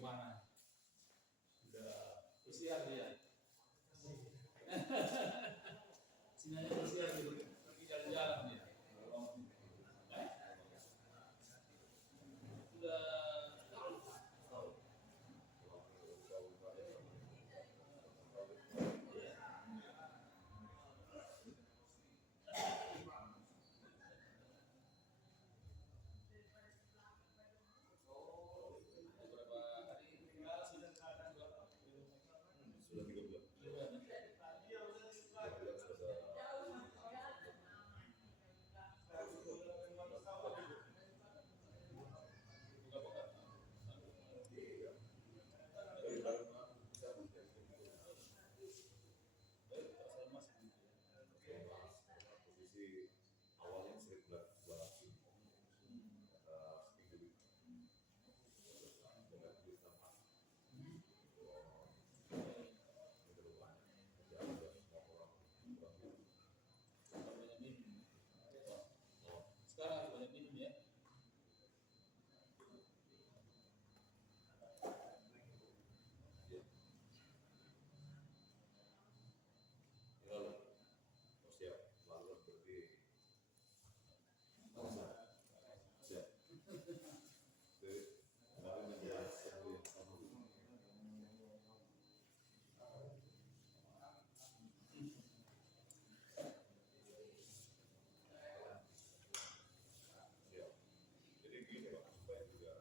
kemana? Sudah usia dia. Sinanya usia gitu, pergi jalan-jalan dia. Sudah tahu. Sudah 3 bulan. Posisi awalnya sering berat seminggu dengan duit tambahan. Sekarang banyak minum ya. Lalu, siap, lalu berdiri. Siap. Jadi, kemarin menjelaskan yang kamu. Siap. Jadi gini Pak, supaya juga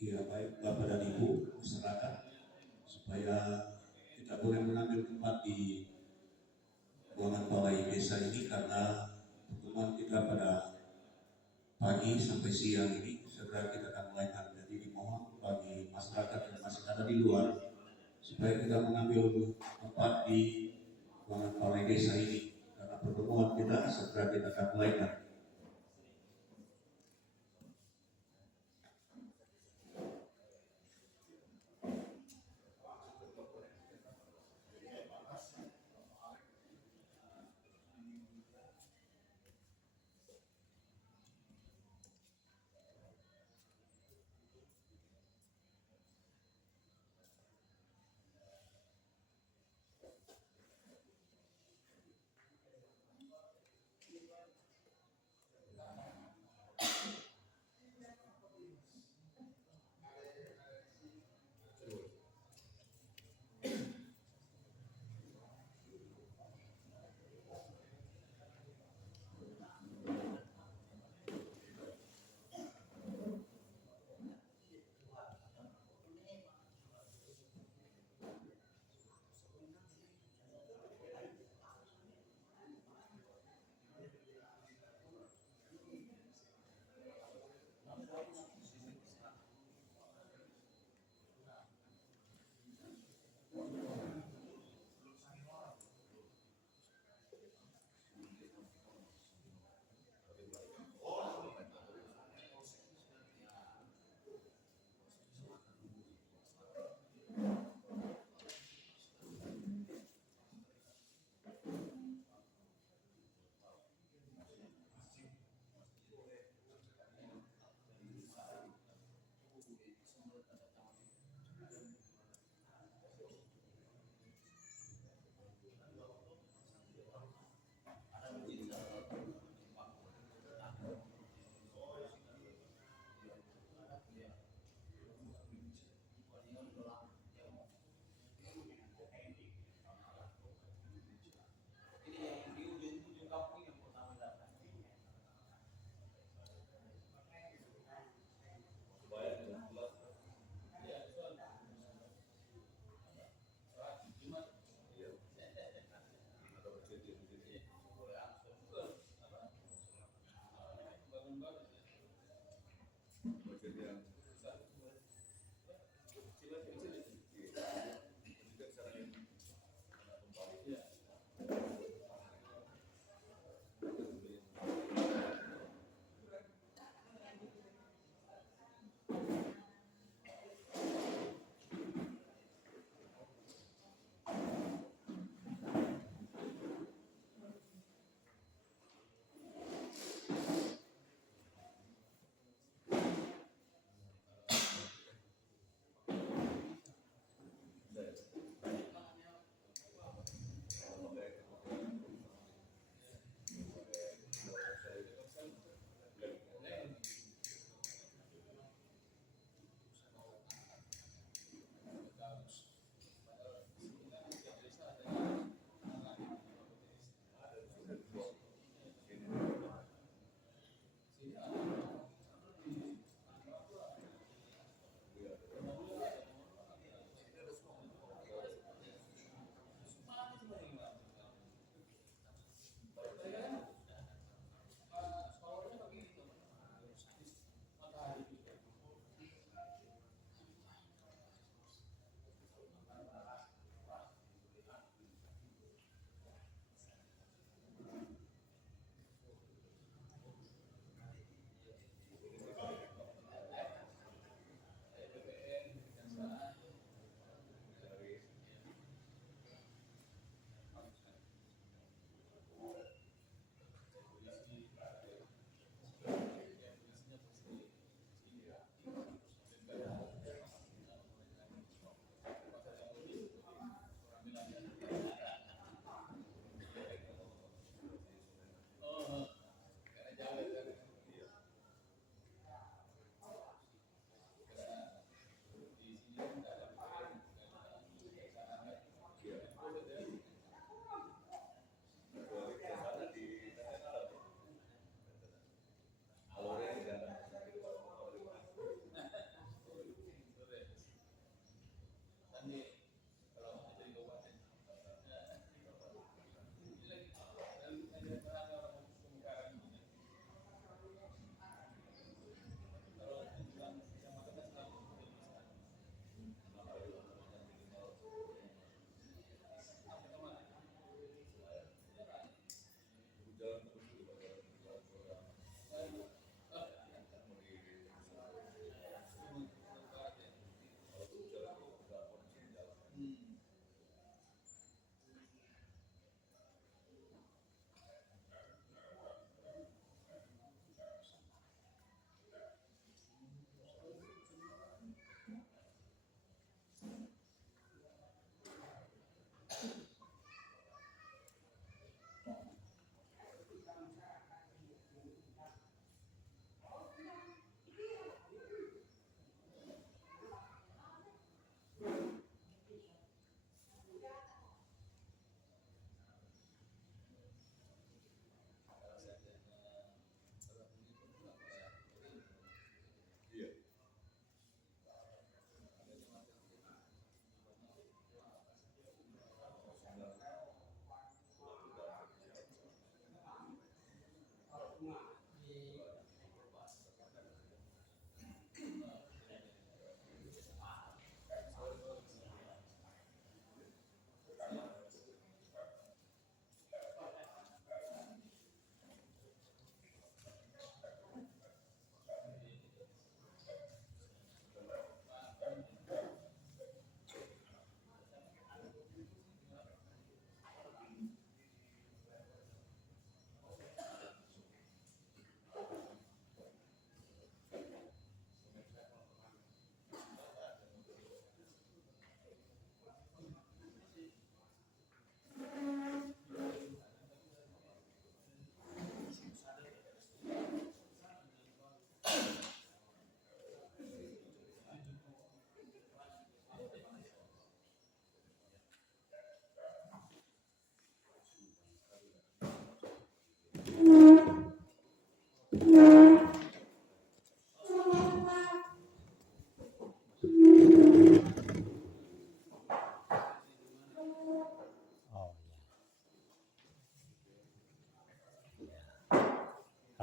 Ya, baik Bapak dan Ibu masyarakat, supaya tidak boleh mengambil tempat di ruangan balai desa ini karena pertemuan kita pada pagi sampai siang ini segera kita akan mulai. Jadi dimohon bagi masyarakat yang masih ada di luar supaya tidak mengambil tempat di ruangan balai desa ini karena pertemuan kita segera kita akan mulai.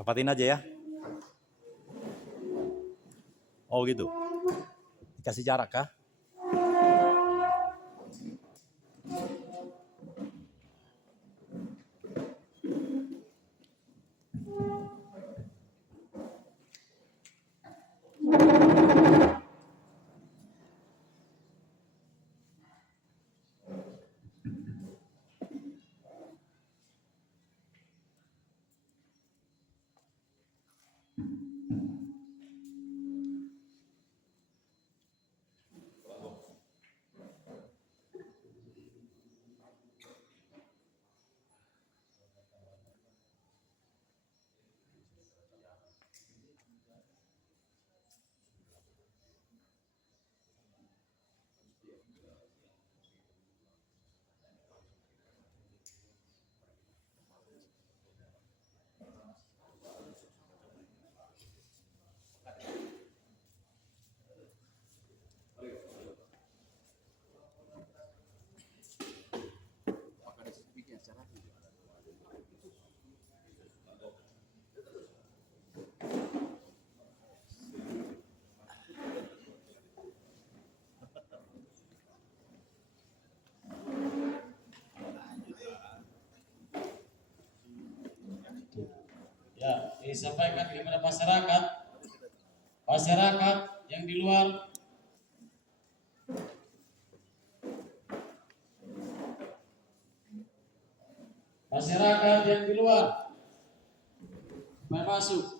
Tepatin aja ya. Oh gitu. Kasih jarak kah? Ya, disampaikan kepada masyarakat, masyarakat yang di luar supaya masuk.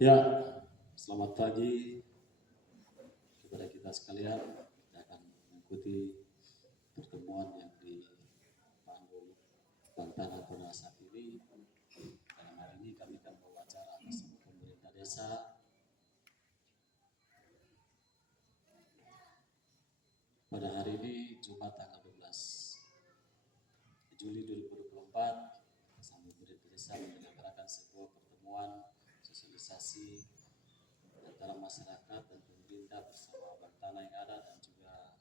Ya, selamat pagi kepada kita sekalian. Kita akan mengikuti pertemuan yang dipanggil Bang Tanah pada saat ini. Dalam hari ini kami akan wawancara bersama pemerintah desa pada hari ini Jumat tanggal 12 Juli 2024 bersama pemerintah desa menyelenggarakan sebuah pertemuan sosialisasi antara masyarakat dan pemerintah bersama Bang Tanah yang ada dan juga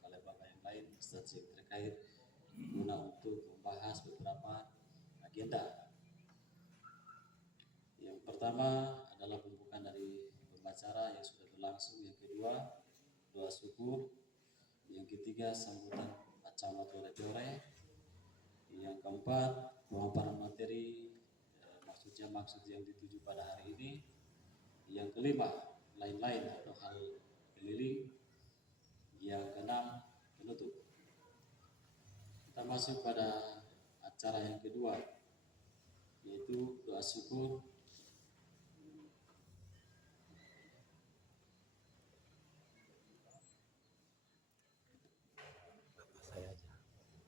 balai-balai yang lain instansi yang terkait guna untuk membahas beberapa agenda. Yang pertama adalah pembukaan dari pembicara yang sudah berlangsung, yang kedua doa syukur, yang ketiga sambutan acara ore-ore, yang keempat pemaparan materi maksud yang dituju pada hari ini, yang kelima lain-lain atau hal keliling, yang keenam penutup. Kita masuk pada acara yang kedua, yaitu doa syukur.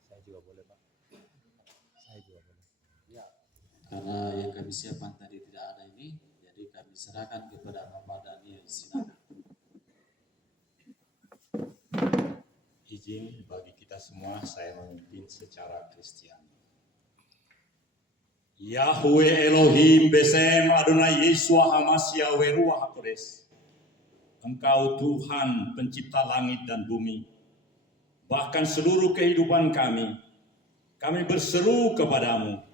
Saya juga boleh, Pak. Saya juga boleh. Ya, karena yang kami siapkan tadi tidak ada ini, jadi kami serahkan kepada Bapak Daniel. Silakan. Izin bagi kita semua saya memimpin secara Kristiani. Yahweh Elohim Besem Adonai Yeshua Hamasya Weruah HaKodes. Engkau Tuhan pencipta langit dan bumi. Bahkan seluruh kehidupan kami berseru kepadamu.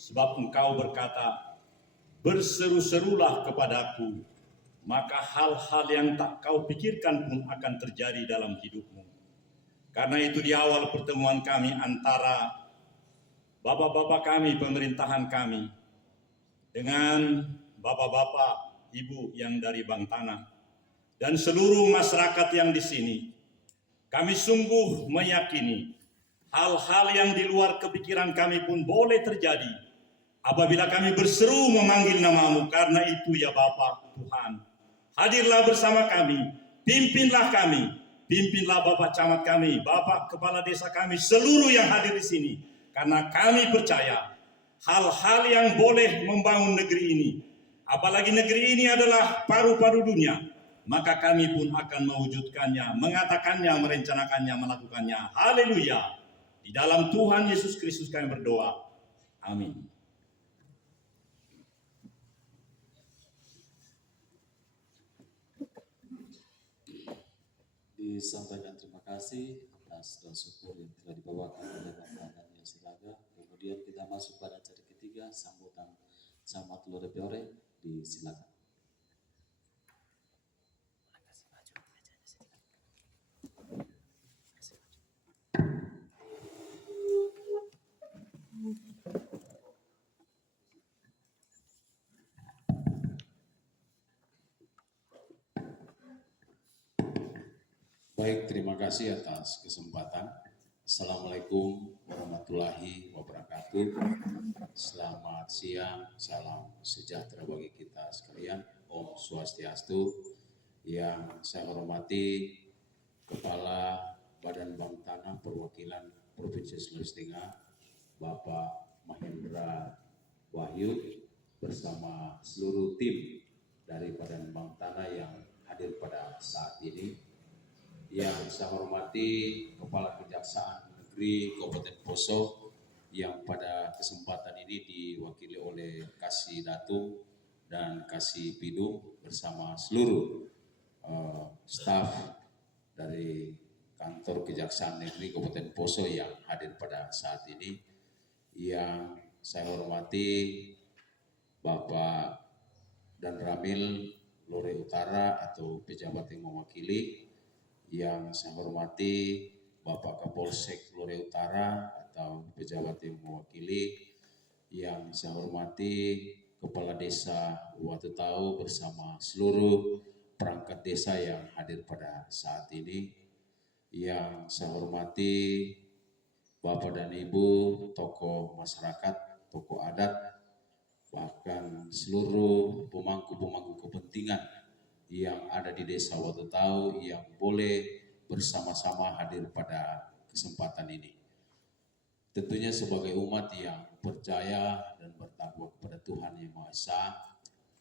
Sebab engkau berkata, berseru-serulah kepadaku, maka hal-hal yang tak kau pikirkan pun akan terjadi dalam hidupmu. Karena itu di awal pertemuan kami antara bapak-bapak kami, pemerintahan kami, dengan bapak-bapak, ibu yang dari Bang Tanah, dan seluruh masyarakat yang di sini, kami sungguh meyakini hal-hal yang di luar kepikiran kami pun boleh terjadi apabila kami berseru memanggil namamu. Karena itu ya Bapa Tuhan, hadirlah bersama kami, pimpinlah kami, pimpinlah Bapak Camat kami, Bapak Kepala Desa kami, seluruh yang hadir di sini. Karena kami percaya hal-hal yang boleh membangun negeri ini, apalagi negeri ini adalah paru-paru dunia, maka kami pun akan mewujudkannya, mengatakannya, merencanakannya, melakukannya. Haleluya. Di dalam Tuhan Yesus Kristus kami berdoa. Amin. Disampaikan terima kasih atas doa syukur yang telah dibawakan oleh Bapak Daniel Silaga. Kemudian kita masuk pada acara ketiga, sambutan Camat Lore-Beore. Disilakan. Baik, terima kasih atas kesempatan. Assalamualaikum warahmatullahi wabarakatuh. Selamat siang, salam sejahtera bagi kita sekalian. Om Swastiastu. Yang saya hormati Kepala Badan Bang Tanah Perwakilan Provinsi Sulawesi Tengah, Bapak Mahendra Wahyu, bersama seluruh tim dari Badan Bang Tanah yang hadir pada saat ini. Yang saya hormati Kepala Kejaksaan Negeri Kabupaten Poso yang pada kesempatan ini diwakili oleh Kasih Datung dan Kasih Pidum bersama seluruh staf dari Kantor Kejaksaan Negeri Kabupaten Poso yang hadir pada saat ini. Yang saya hormati Bapak dan Ramil Lore Utara atau pejabat yang mewakili. Yang saya hormati Bapak Kapolsek Lore Utara atau pejabat yang mewakili. Yang saya hormati Kepala Desa Watu Tau bersama seluruh perangkat desa yang hadir pada saat ini. Yang saya hormati Bapak dan Ibu tokoh masyarakat, tokoh adat, bahkan seluruh pemangku-pemangku kepentingan yang ada di Desa Watutau yang boleh bersama-sama hadir pada kesempatan ini. Tentunya sebagai umat yang percaya dan bertakwa kepada Tuhan Yang Maha Esa,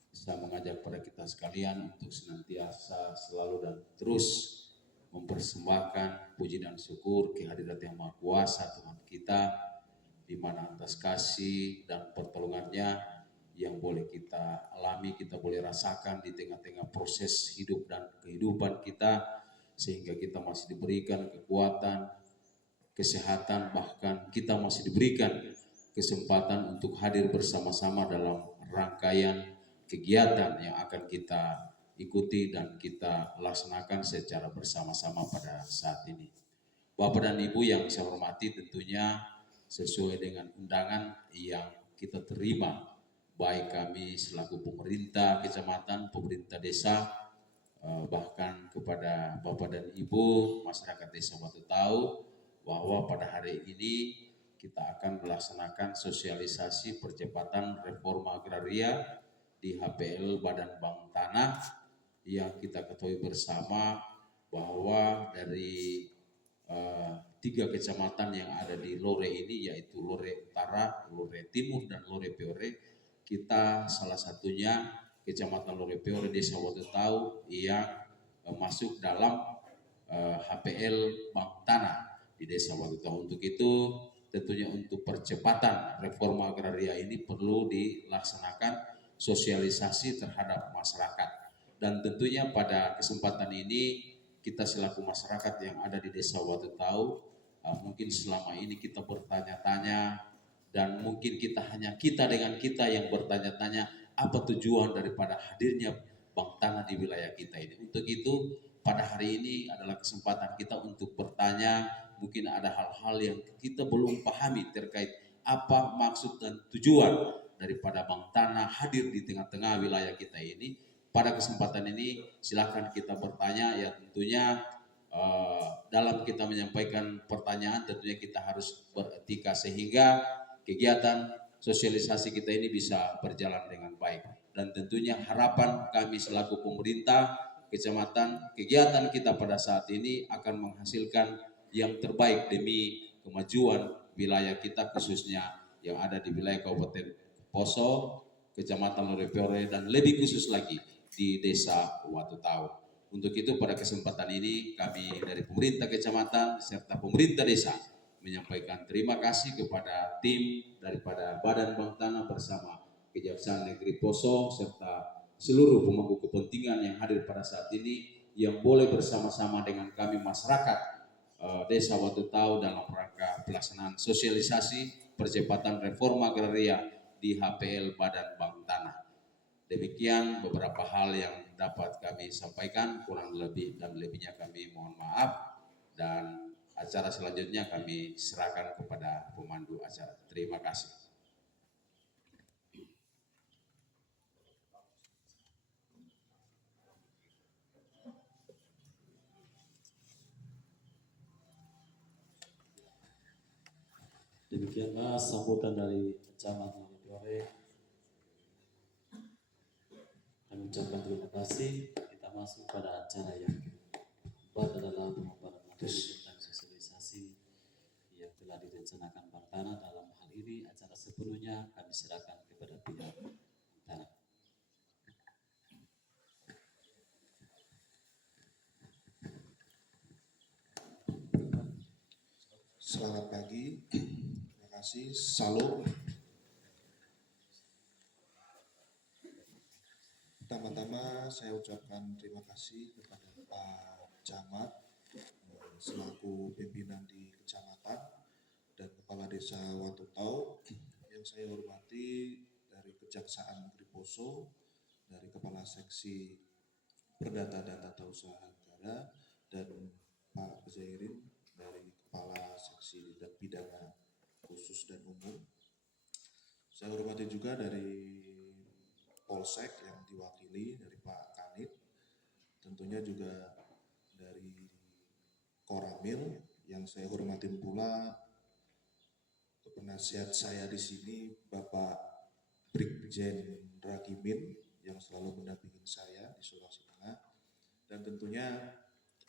saya mengajak pada kita sekalian untuk senantiasa selalu dan terus mempersembahkan puji dan syukur kehadirat Yang Maha Kuasa Tuhan kita, di mana atas kasih dan pertolongannya yang boleh kita alami, kita boleh rasakan di tengah-tengah proses hidup dan kehidupan kita, sehingga kita masih diberikan kekuatan, kesehatan, bahkan kita masih diberikan kesempatan untuk hadir bersama-sama dalam rangkaian kegiatan yang akan kita ikuti dan kita laksanakan secara bersama-sama pada saat ini. Bapak dan Ibu yang saya hormati, tentunya sesuai dengan undangan yang kita terima, baik kami selaku pemerintah kecamatan, pemerintah desa, bahkan kepada Bapak dan Ibu masyarakat Desa Watutau, bahwa pada hari ini kita akan melaksanakan sosialisasi percepatan reforma agraria di HPL Badan Bank Tanah, yang kita ketahui bersama bahwa dari 3 kecamatan yang ada di Lore ini, yaitu Lore Utara, Lore Timur, dan Lore Peore, kita salah satunya Kecamatan Lore Peore Desa Watutau yang masuk dalam HPL Bank Tanah di Desa Watutau. Untuk itu tentunya untuk percepatan reforma agraria ini perlu dilaksanakan sosialisasi terhadap masyarakat, dan tentunya pada kesempatan ini kita selaku masyarakat yang ada di Desa Watutau, mungkin selama ini kita bertanya-tanya, dan mungkin kita dengan kita yang bertanya-tanya apa tujuan daripada hadirnya bank tanah di wilayah kita ini. Untuk itu pada hari ini adalah kesempatan kita untuk bertanya. Mungkin ada hal-hal yang kita belum pahami terkait apa maksud dan tujuan daripada bank tanah hadir di tengah-tengah wilayah kita ini. Pada kesempatan ini silakan kita bertanya, ya tentunya dalam kita menyampaikan pertanyaan tentunya kita harus beretika sehingga kegiatan sosialisasi kita ini bisa berjalan dengan baik. Dan tentunya harapan kami selaku pemerintah kecamatan, kegiatan kita pada saat ini akan menghasilkan yang terbaik demi kemajuan wilayah kita, khususnya yang ada di wilayah Kabupaten Poso, Kecamatan Lore Peore, dan lebih khusus lagi di Desa Watutau. Untuk itu pada kesempatan ini kami dari pemerintah kecamatan serta pemerintah desa menyampaikan terima kasih kepada tim daripada Badan Bank Tanah bersama Kejaksaan Negeri Poso serta seluruh pemangku kepentingan yang hadir pada saat ini, yang boleh bersama-sama dengan kami masyarakat Desa Watutau dalam rangka pelaksanaan sosialisasi percepatan reforma agraria di HPL Badan Bank Tanah. Demikian beberapa hal yang dapat kami sampaikan, kurang lebih dan lebihnya kami mohon maaf, dan acara selanjutnya kami serahkan kepada pemandu acara. Terima kasih. Demikianlah sambutan dari Camat Lore Peore. Kami ucapkan terima kasih. Kita masuk pada acara yang keempat adalah pemaparan materi tentang sosialisasi yang telah direncanakan Bank Tanah. Dalam hal ini acara sepenuhnya kami serahkan kepada pihak Tanah. Selamat pagi, terima kasih. Salam. Pertama-tama saya ucapkan terima kasih kepada Pak Camat selaku pimpinan di kecamatan dan Kepala Desa Watutau, yang saya hormati dari Kejaksaan Negeri Poso, dari Kepala Seksi Perdata dan Tata Usaha Negara, dan Pak Zairin dari Kepala Seksi Tindak Pidana Khusus dan Umum. Saya hormati juga dari Polsek yang diwakili dari Pak Kanit, tentunya juga dari Koramil yang saya hormatin pula penasihat saya di sini, Bapak Brigjen Ragimin yang selalu mendampingi saya di Sulawesi Tengah, dan tentunya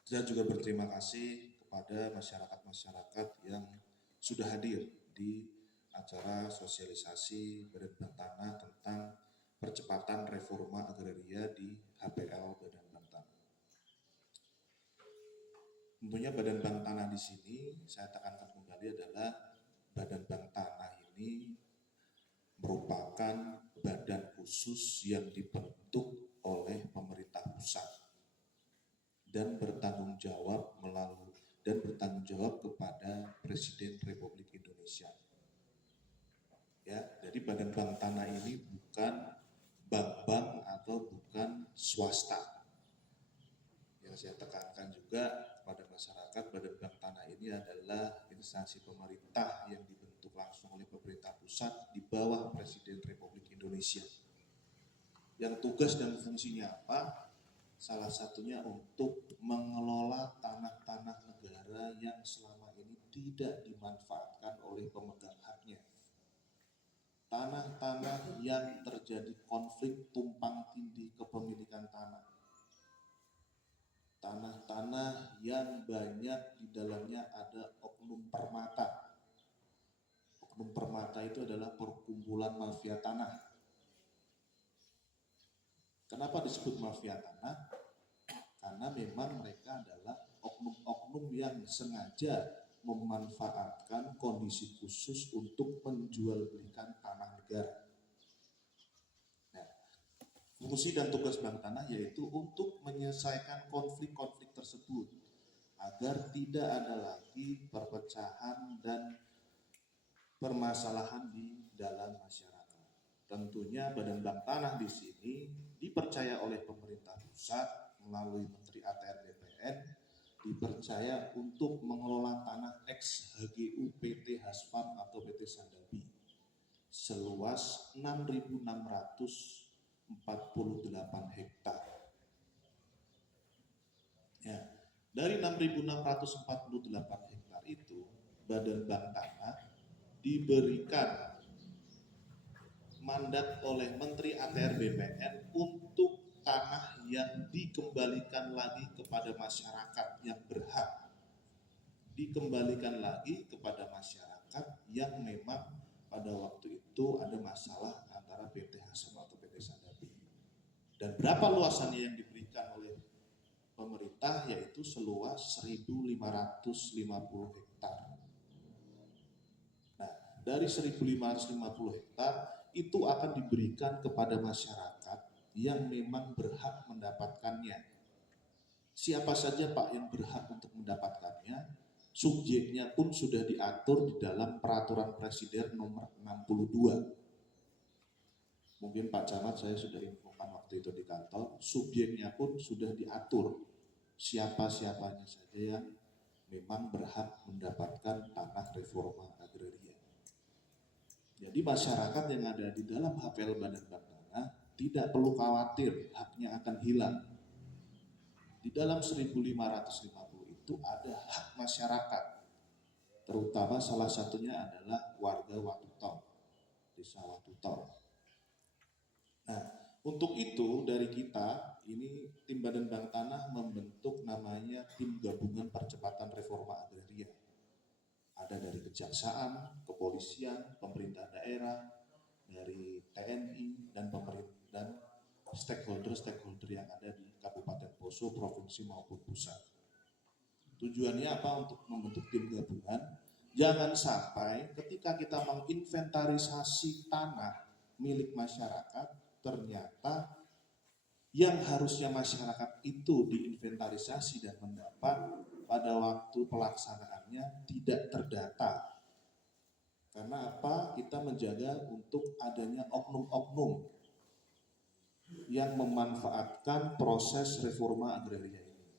saya juga berterima kasih kepada masyarakat-masyarakat yang sudah hadir di acara sosialisasi Badan Bank Tanah tentang percepatan reforma agraria di HPL Badan Bank Tanah. Tentunya Badan Bank Tanah di sini saya tekankan kembali adalah Badan Bank Tanah ini merupakan badan khusus yang dibentuk oleh pemerintah pusat dan bertanggung jawab kepada Presiden Republik Indonesia. Ya, jadi Badan Bank Tanah ini bukan bank-bank atau bukan swasta. Yang saya tekankan juga kepada masyarakat, Badan Bank Tanah ini adalah instansi pemerintah yang dibentuk langsung oleh pemerintah pusat di bawah Presiden Republik Indonesia. Yang tugas dan fungsinya apa? Salah satunya untuk mengelola tanah-tanah negara yang selama ini tidak dimanfaatkan oleh pemegang haknya. Tanah-tanah yang terjadi konflik tumpang tindih kepemilikan tanah. Tanah-tanah yang banyak di dalamnya ada oknum permata. Oknum permata itu adalah perkumpulan mafia tanah. Kenapa disebut mafia tanah? Karena memang mereka adalah oknum-oknum yang sengaja memanfaatkan kondisi khusus untuk menjualbelikan tanah negara. Nah, fungsi dan tugas Bank Tanah yaitu untuk menyelesaikan konflik-konflik tersebut agar tidak ada lagi perpecahan dan permasalahan di dalam masyarakat. Tentunya Badan Bank Tanah di sini dipercaya oleh pemerintah pusat melalui Menteri ATR BPN, dipercaya untuk mengelola tanah ex HGU PT Hasfam atau PT Sandabi seluas 6.648 hektar. Ya, dari 6.648 hektar itu Badan Bank Tanah diberikan mandat oleh Menteri ATR BPN untuk tanah yang dikembalikan lagi kepada masyarakat yang berhak, dikembalikan lagi kepada masyarakat yang memang pada waktu itu ada masalah antara PT Hasam atau PT Sandabi. Dan berapa luasannya yang diberikan oleh pemerintah yaitu seluas 1.550 hektar. Nah, dari 1.550 hektar itu akan diberikan kepada masyarakat yang memang berhak mendapatkannya. Siapa saja Pak yang berhak untuk mendapatkannya? Subjeknya pun sudah diatur di dalam Peraturan Presiden nomor 62. Mungkin Pak Camat saya sudah infokan waktu itu di kantor, subjeknya pun sudah diatur siapa-siapanya saja yang memang berhak mendapatkan tanah reforma agraria. Jadi masyarakat yang ada di dalam HPL Badan Bank Tanah tidak perlu khawatir haknya akan hilang. Di dalam 1.550 itu ada hak masyarakat, terutama salah satunya adalah warga Watutau, Desa Watutau. Nah, untuk itu dari kita ini tim Badan Bank Tanah membentuk namanya Tim Gabungan Percepatan Reforma Agraria. Ada dari kejaksaan, kepolisian, pemerintah daerah, dari TNI dan pemerintah dan stakeholder yang ada di Kabupaten Poso, provinsi maupun pusat. Tujuannya apa untuk membentuk tim gabungan? Jangan sampai ketika kita menginventarisasi tanah milik masyarakat, ternyata yang harusnya masyarakat itu diinventarisasi dan mendapat pada waktu pelaksanaannya tidak terdata. Karena apa? Kita menjaga untuk adanya oknum-oknum yang memanfaatkan proses reforma agraria ini.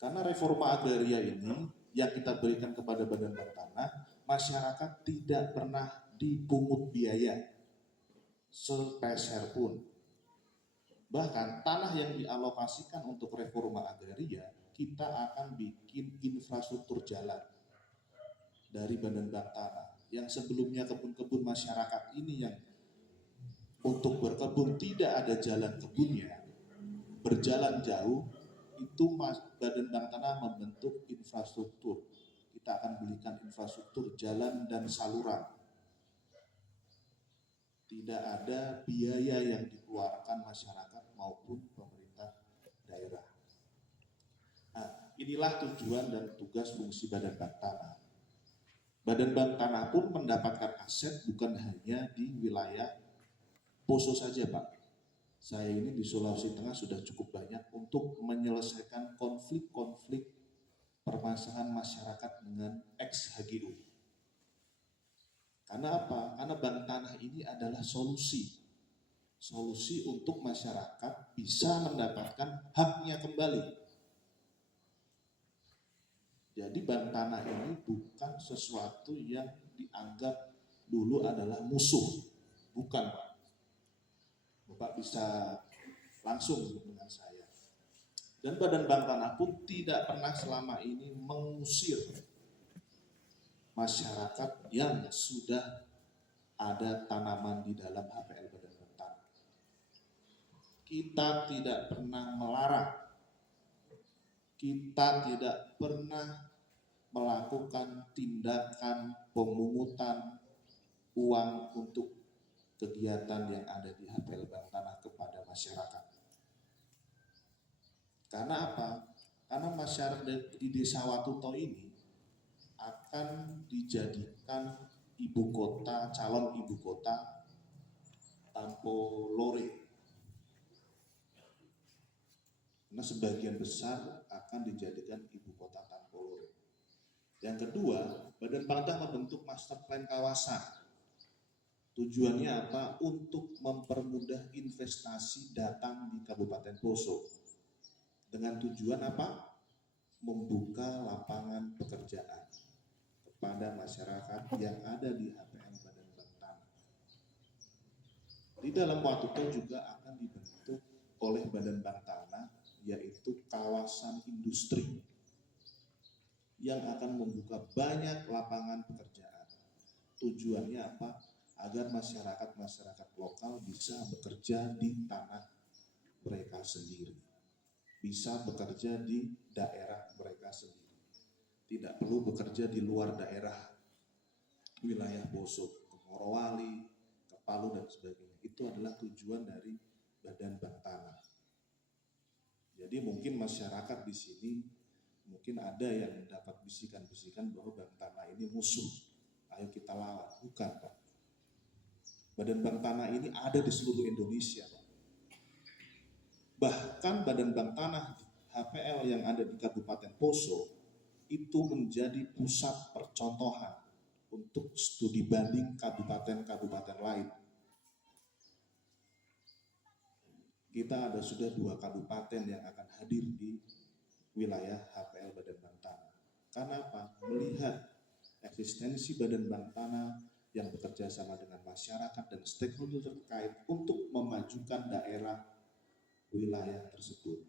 Karena reforma agraria ini yang kita berikan kepada Badan Bank Tanah, masyarakat tidak pernah dipungut biaya sepeser pun. Bahkan tanah yang dialokasikan untuk reforma agraria, kita akan bikin infrastruktur jalan dari Badan Bank Tanah. Yang sebelumnya kebun-kebun masyarakat ini yang untuk berkebun tidak ada jalan kebunnya, berjalan jauh, itu Badan Bank Tanah membentuk infrastruktur. Kita akan belikan infrastruktur jalan dan saluran. Tidak ada biaya yang dikeluarkan masyarakat maupun pemerintah daerah. Nah, inilah tujuan dan tugas fungsi Badan Bank Tanah. Badan Bank Tanah pun mendapatkan aset bukan hanya di wilayah Poso saja, Pak. Saya ini di Sulawesi Tengah sudah cukup banyak untuk menyelesaikan konflik-konflik permasalahan masyarakat dengan ex-HGU. Karena apa? Karena Bank Tanah ini adalah solusi untuk masyarakat bisa mendapatkan haknya kembali. Jadi Bank Tanah ini bukan sesuatu yang dianggap dulu adalah musuh, bukan, Pak. Bapak bisa langsung dengan saya. Dan Badan Bank Tanah pun tidak pernah selama ini mengusir masyarakat yang sudah ada tanaman di dalam HPL Badan Bank Tanah. Kita tidak pernah melarang, kita tidak pernah melakukan tindakan pemungutan uang untuk kegiatan yang ada di HPL Bank Tanah kepada masyarakat. Karena apa? Karena masyarakat di Desa Watuto ini akan dijadikan ibu kota, calon ibu kota Tampolore. Karena sebagian besar akan dijadikan ibu kota Tampolore. Yang kedua, Badan Bank Tanah membentuk master plan kawasan. Tujuannya apa? Untuk mempermudah investasi datang di Kabupaten Poso. Dengan tujuan apa? Membuka lapangan pekerjaan kepada masyarakat yang ada di HPL Badan Bank Tanah. Di dalam Watuto juga akan dibentuk oleh Badan Bank Tanah, yaitu kawasan industri yang akan membuka banyak lapangan pekerjaan. Tujuannya apa? Agar masyarakat lokal bisa bekerja di tanah mereka sendiri, bisa bekerja di daerah mereka sendiri, tidak perlu bekerja di luar daerah wilayah Poso, ke Morowali, ke Palu dan sebagainya. Itu adalah tujuan dari Badan Bank Tanah. Jadi mungkin masyarakat di sini mungkin ada yang mendapat bisikan-bisikan bahwa Bank Tanah ini musuh, ayo kita lawan. Bukan, Pak. Badan Bank Tanah ini ada di seluruh Indonesia, Pak. Bahkan Badan Bank Tanah HPL yang ada di Kabupaten Poso itu menjadi pusat percontohan untuk studi banding kabupaten-kabupaten lain. Kita ada sudah 2 kabupaten yang akan hadir di wilayah HPL Badan Bank Tanah. Karena apa? Melihat eksistensi Badan Bank Tanah yang bekerja sama dengan masyarakat dan stakeholder terkait untuk memajukan daerah wilayah tersebut.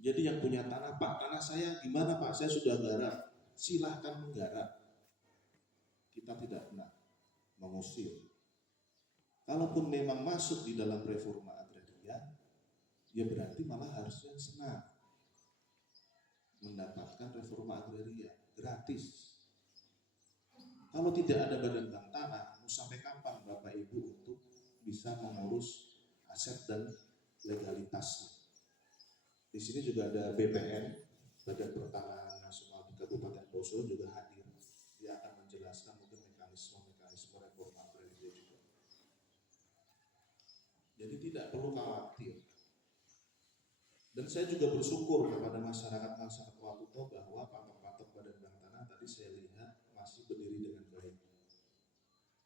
Jadi yang punya tanah, Pak, tanah saya gimana, Pak? Saya sudah garap. Silahkan menggarap. Kita tidak pernah mengusir. Kalaupun memang masuk di dalam reforma agraria, ya berarti malah harusnya senang mendapatkan reforma agraria gratis. Kalau tidak ada Badan Bank Tanah, mau sampai kapan Bapak Ibu untuk bisa mengurus aset dan legalitasnya? Di sini juga ada BPN, Badan Pertanahan Nasional di Kabupaten Poso juga hadir. Dia akan menjelaskan mungkin mekanisme reforma agraria juga. Jadi tidak perlu khawatir. Dan saya juga bersyukur kepada masyarakat Watuto bahwa patok-patok Badan Bank Tanah tadi saya lihat masih berdiri dengan baik.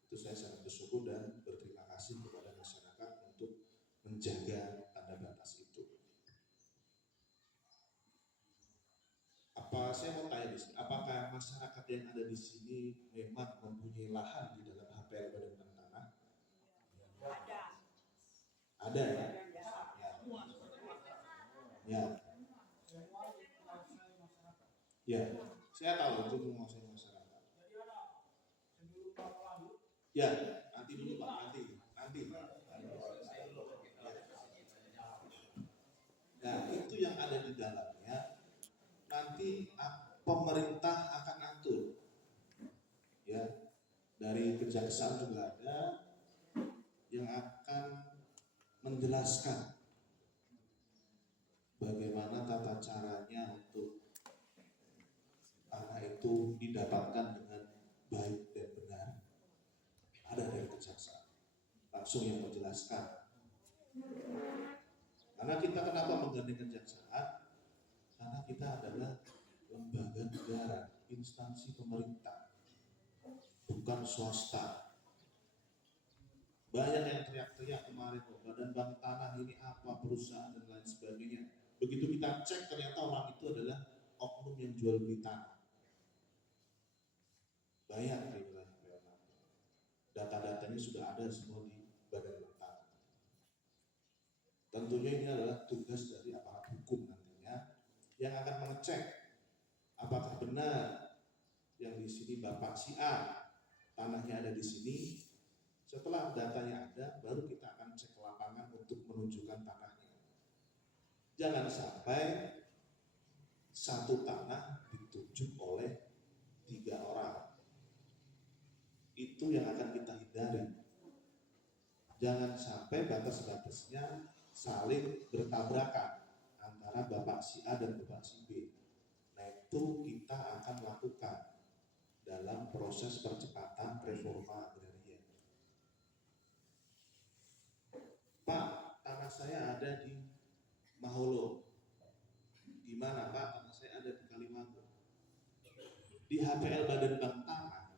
Itu saya sangat bersyukur dan berterima kasih kepada masyarakat untuk menjaga tanda batas itu. Saya mau tanya di sini, apakah masyarakat yang ada di sini memang mempunyai lahan di dalam HPL Badan Bank Tanah? Ada ya? Ya. Ya, saya tahu itu menguasai masyarakat. Ya, nanti dulu Pak, nanti. ada di dalamnya nanti pemerintah akan atur. Ya, dari kejaksaan juga ada yang akan menjelaskan bagaimana tata caranya untuk tanah itu didapatkan dengan baik dan benar. Ada dari kejaksaan langsung yang menjelaskan. Karena kita kenapa menggandeng kejaksaan? Karena kita adalah lembaga negara, instansi pemerintah, bukan swasta. Banyak yang teriak-teriak kemarin, Badan Bank Tanah ini apa, perusahaan dan lain sebagainya. Begitu kita cek ternyata orang itu adalah oknum yang jual beli tanah. Banyak di wilayah PLN. Data-datanya sudah ada semua di Badan Bank Tanah. Tentunya ini adalah tugas dari aparat hukum nantinya yang akan mengecek apakah benar yang di sini Bapak si A tanahnya ada di sini. Setelah datanya ada, baru kita akan cek ke lapangan untuk menunjukkan tanahnya. Jangan sampai satu tanah ditunjuk oleh 3 orang. Itu yang akan kita hindari. Jangan sampai batas-batasnya saling bertabrakan antara Bapak si A dan Bapak si B. Nah, itu kita akan lakukan dalam proses percepatan reforma agraria. Pak, tanah saya ada di Maholo. Di mana Pak? Tanah saya ada di Kalimantan. Di HPL Badan Bank Tanah,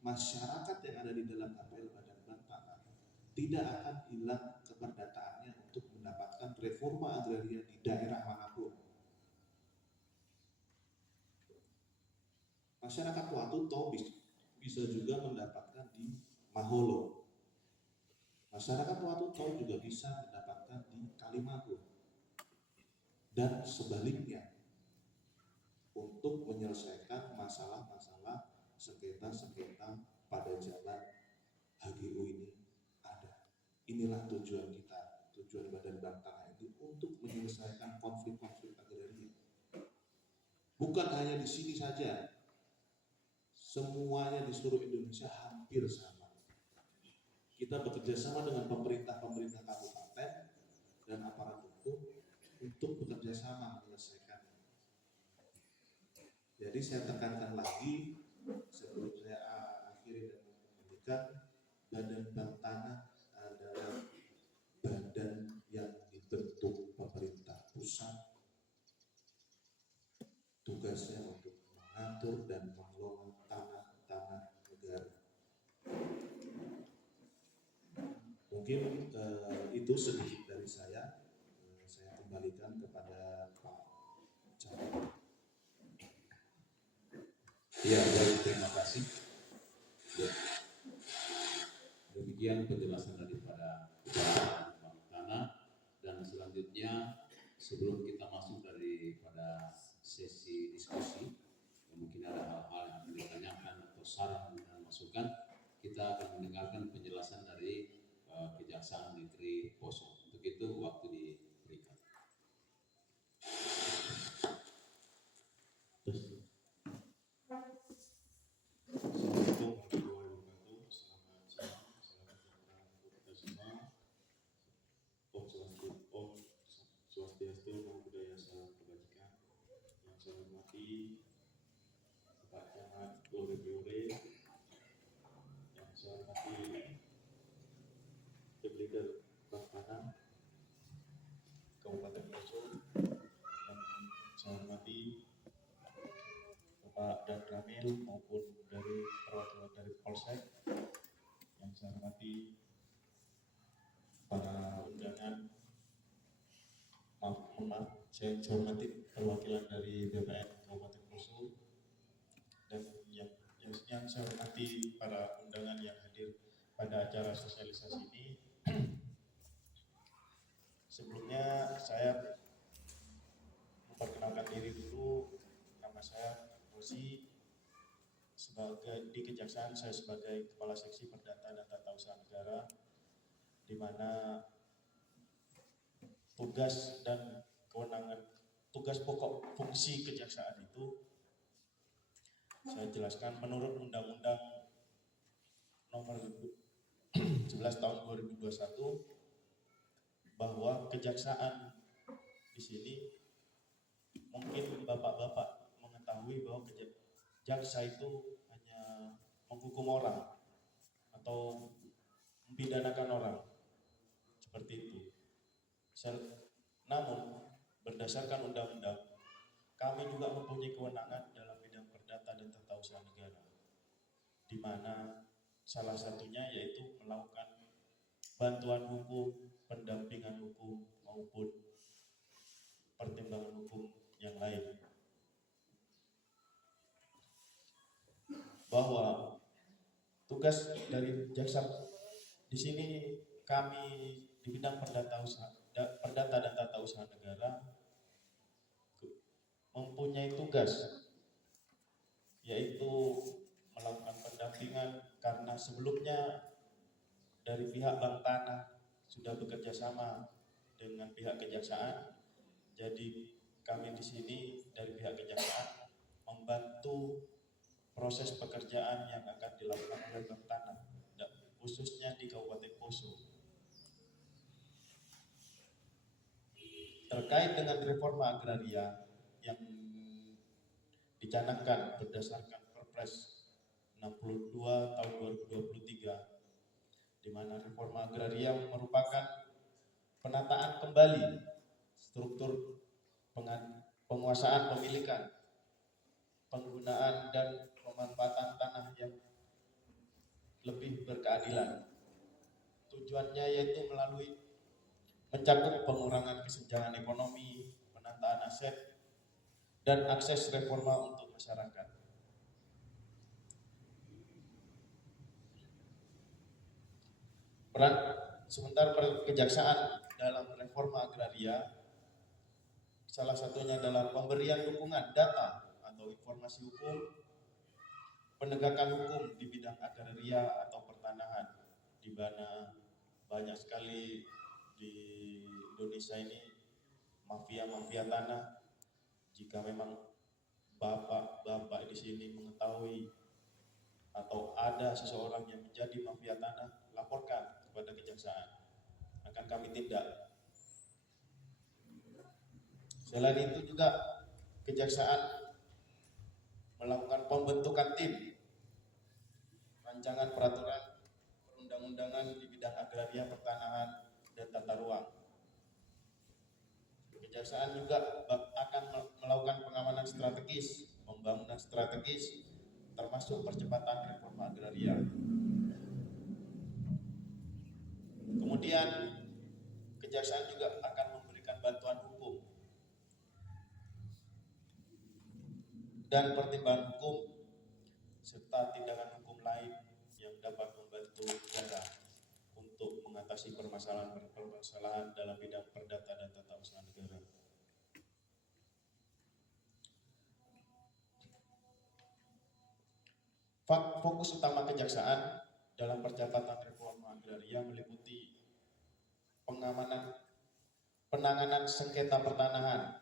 masyarakat yang ada di dalam HPL Badan Bank Tanah tidak akan hilang keperdataannya untuk mendapatkan reforma agraria di daerah manapun. Masyarakat Watu Toh bisa juga mendapatkan di Maholo. Masyarakat Watu Toh juga bisa mendapatkan di Kalimantan. Dan sebaliknya, untuk menyelesaikan masalah-masalah sengketa-sengketa pada zaman HGU ini ada. Inilah tujuan kita, tujuan Badan Bank Tanah itu untuk menyelesaikan konflik-konflik agraria. Bukan hanya di sini saja, semuanya di seluruh Indonesia hampir sama. Kita bekerja sama dengan pemerintah-pemerintah kabupaten dan aparat hukum untuk bekerja sama menyelesaikan. Jadi saya tekankan lagi sebelum saya akhiri dan menghentikan, Badan Bank Tanah adalah badan yang dibentuk pemerintah pusat. Tugasnya untuk mengatur dan mengelola tanah-tanah negara. Mungkin itu sedikit dari saya. Saya kembalikan kepada Pak Camat. Ya, baik, terima kasih. Ya. Demikian penjelasan daripada Bank Tanah, dan selanjutnya sebelum kita masuk daripada sesi diskusi, mungkin ada hal-hal yang akan ditanyakan atau saran dan masukan, kita akan mendengarkan penjelasan dari Kejaksaan Negeri Poso. Untuk itu waktu diberikan. Assalamualaikum warahmatullahi wabarakatuh. Selamat siang, salam sejahtera untuk kita semua. Om Swastiastu, Namo Buddhaya, salam kebajikan. Yang saya hormati Pak Camat Ore, yang saya hormati Tim Leader Bank Tanah Kabupaten Poso, yang saya hormati Bapak Dan Ramil maupun dari perwakilan dari Polsek, yang saya hormati para undangan, saya hormati perwakilan dari BPN Kabupaten Poso, dan yang saya hormati para undangan yang hadir pada acara sosialisasi ini. Sebelumnya saya memperkenalkan diri dulu. Nama saya Rosi. Sebagai di Kejaksaan, saya sebagai Kepala Seksi Perdata dan Tata Usaha Negara, di mana tugas dan kewenangan tugas pokok fungsi kejaksaan itu saya jelaskan menurut Undang-Undang Nomor 11 Tahun 2021 bahwa kejaksaan di sini mungkin bapak-bapak mengetahui bahwa jaksa itu hanya menghukum orang atau mempidanakan orang seperti itu. Namun berdasarkan undang-undang kami juga mempunyai kewenangan dalam bidang perdata dan tata usaha negara, di mana salah satunya yaitu melakukan bantuan hukum, pendampingan hukum maupun pertimbangan hukum yang lain. Bahwa tugas dari jaksa di sini kami di bidang perdata dan tata usaha negara mempunyai tugas yaitu melakukan pendampingan, karena sebelumnya dari pihak Bank Tanah sudah bekerja sama dengan pihak kejaksaan. Jadi kami di sini dari pihak kejaksaan membantu proses pekerjaan yang akan dilakukan oleh Bank Tanah, khususnya di Kabupaten Poso. Terkait dengan reforma agraria yang dicanangkan berdasarkan Perpres 62 tahun 2023, di mana reforma agraria merupakan penataan kembali struktur penguasaan pemilikan, penggunaan dan pemanfaatan tanah yang lebih berkeadilan. Tujuannya yaitu melalui mencakup pengurangan kesenjangan ekonomi, penataan aset, dan akses reforma untuk masyarakat. Peran sementara kejaksaan dalam reforma agraria salah satunya adalah pemberian dukungan data atau informasi hukum, penegakan hukum di bidang agraria atau pertanahan, di mana banyak sekali di Indonesia ini mafia-mafia tanah. Jika memang bapak-bapak di sini mengetahui atau ada seseorang yang menjadi mafia tanah, laporkan kepada kejaksaan, akan kami tindak. Selain itu juga kejaksaan melakukan pembentukan tim rancangan peraturan perundang-undangan di bidang agraria, pertanahan, dan tata ruang. Kejaksaan juga akan melakukan pengamanan strategis, pembangunan strategis, termasuk percepatan reforma agraria. Kemudian kejaksaan juga akan memberikan bantuan hukum dan pertimbangan hukum serta tindakan hukum lain yang dapat membantu negara untuk mengatasi permasalahan dalam bidang perdata dan tata usaha negara. Fokus utama kejaksaan dalam percepatan reforma agraria meliputi penanganan sengketa pertanahan.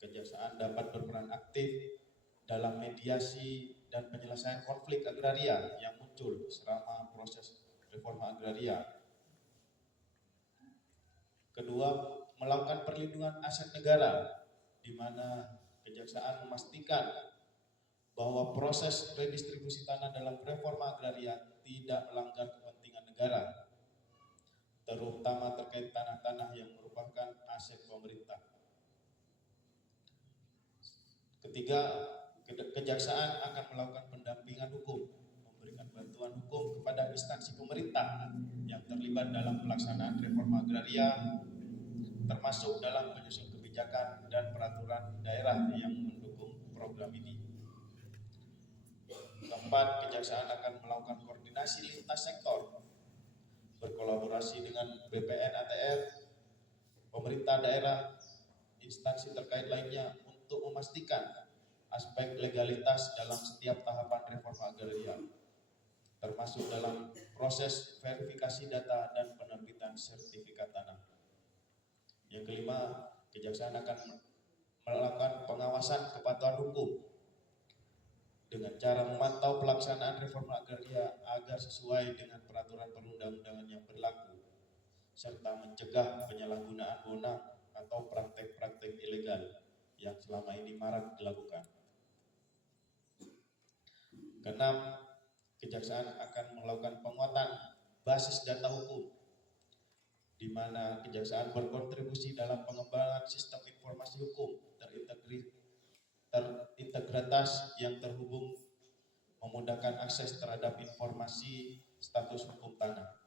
Kejaksaan dapat berperan aktif dalam mediasi dan penyelesaian konflik agraria yang muncul selama proses reforma agraria. Kedua, melakukan perlindungan aset negara, di mana kejaksaan memastikan bahwa proses redistribusi tanah dalam reforma agraria tidak melanggar kepentingan negara, terutama terkait tanah-tanah yang merupakan aset pemerintah. Ketiga, kejaksaan akan melakukan pendampingan hukum, memberikan bantuan hukum kepada instansi pemerintah yang terlibat dalam pelaksanaan reforma agraria, termasuk dalam penyusun kebijakan dan peraturan daerah yang mendukung program ini. Keempat, kejaksaan akan melakukan koordinasi lintas sektor, berkolaborasi dengan BPN ATR, pemerintah daerah, instansi terkait lainnya untuk memastikan aspek legalitas dalam setiap tahapan reforma agraria, termasuk dalam proses verifikasi data dan penerbitan sertifikat tanah. Yang kelima, kejaksaan akan melakukan pengawasan kepatuhan hukum dengan cara memantau pelaksanaan reforma agraria agar sesuai dengan peraturan perundang-undangan yang berlaku, serta mencegah penyalahgunaan wewenang atau praktek-praktek ilegal yang selama ini marak dilakukan. Keenam, Kejaksaan akan melakukan penguatan basis data hukum, di mana Kejaksaan berkontribusi dalam pengembangan sistem informasi hukum terintegritas yang terhubung, memudahkan akses terhadap informasi status hukum tanah.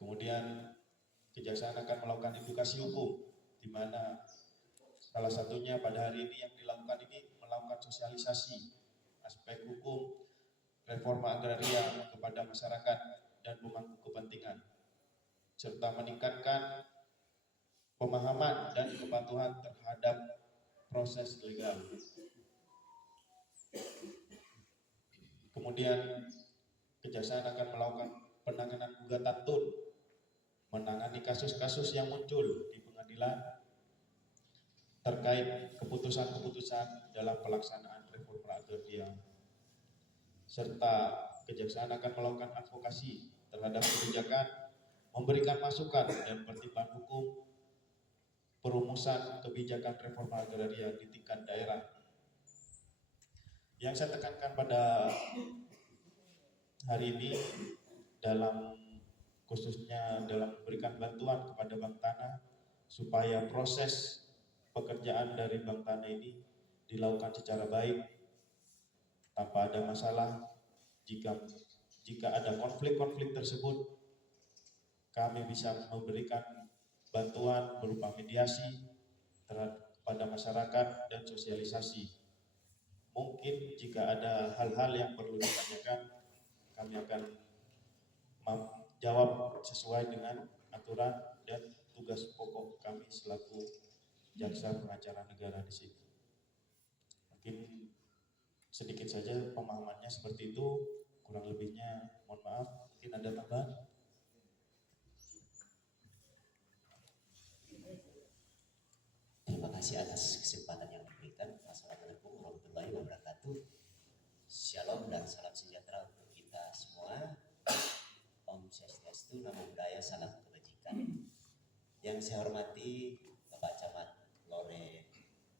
Kemudian Kejaksaan akan melakukan edukasi hukum, di mana salah satunya pada hari ini yang dilakukan ini melakukan sosialisasi aspek hukum reforma agraria kepada masyarakat dan pemangku kepentingan, serta meningkatkan pemahaman dan kepatuhan terhadap proses legal. Kemudian Kejaksaan akan melakukan penanganan gugatan tun, menangani kasus-kasus yang muncul di pengadilan terkait keputusan-keputusan dalam pelaksanaan reforma agraria, serta Kejaksaan akan melakukan advokasi terhadap kebijakan, memberikan masukan dan pertimbangan hukum perumusan kebijakan reforma agraria di tingkat daerah. Yang saya tekankan pada hari ini khususnya dalam memberikan bantuan kepada Bank Tanah supaya proses pekerjaan dari Bank Tanah ini dilakukan secara baik tanpa ada masalah. Jika ada konflik-konflik tersebut, kami bisa memberikan bantuan berupa mediasi kepada masyarakat dan sosialisasi. Mungkin jika ada hal-hal yang perlu ditanyakan, kami akan jawab sesuai dengan aturan dan tugas pokok kami selaku jaksa pengacara negara di sini. Mungkin sedikit saja pemahamannya seperti itu, kurang lebihnya mohon maaf. Mungkin ada tambahan. Terima kasih atas kesempatan yang diberikan. Assalamualaikum warahmatullahi wabarakatuh. Shalom dan salam sejahtera untuk kita semua. Om Swastiastu, Namo Buddhaya, salam kebajikan. Yang saya hormati Bapak Camat Lore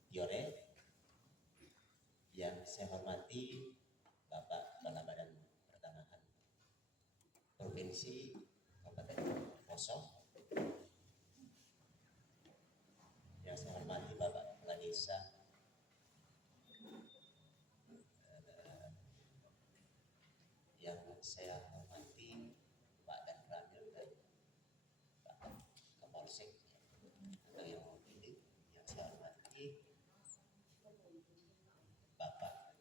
Diore, yang saya hormati Bapak Kepala Badan Pertanahan Provinsi Kabupaten Poso, yang saya hormati Bapak Kepala Desa, yang saya hormati Pak dan Ramil dan Pak Kapolsek atau yang mewakili, yang saya hormati Bapak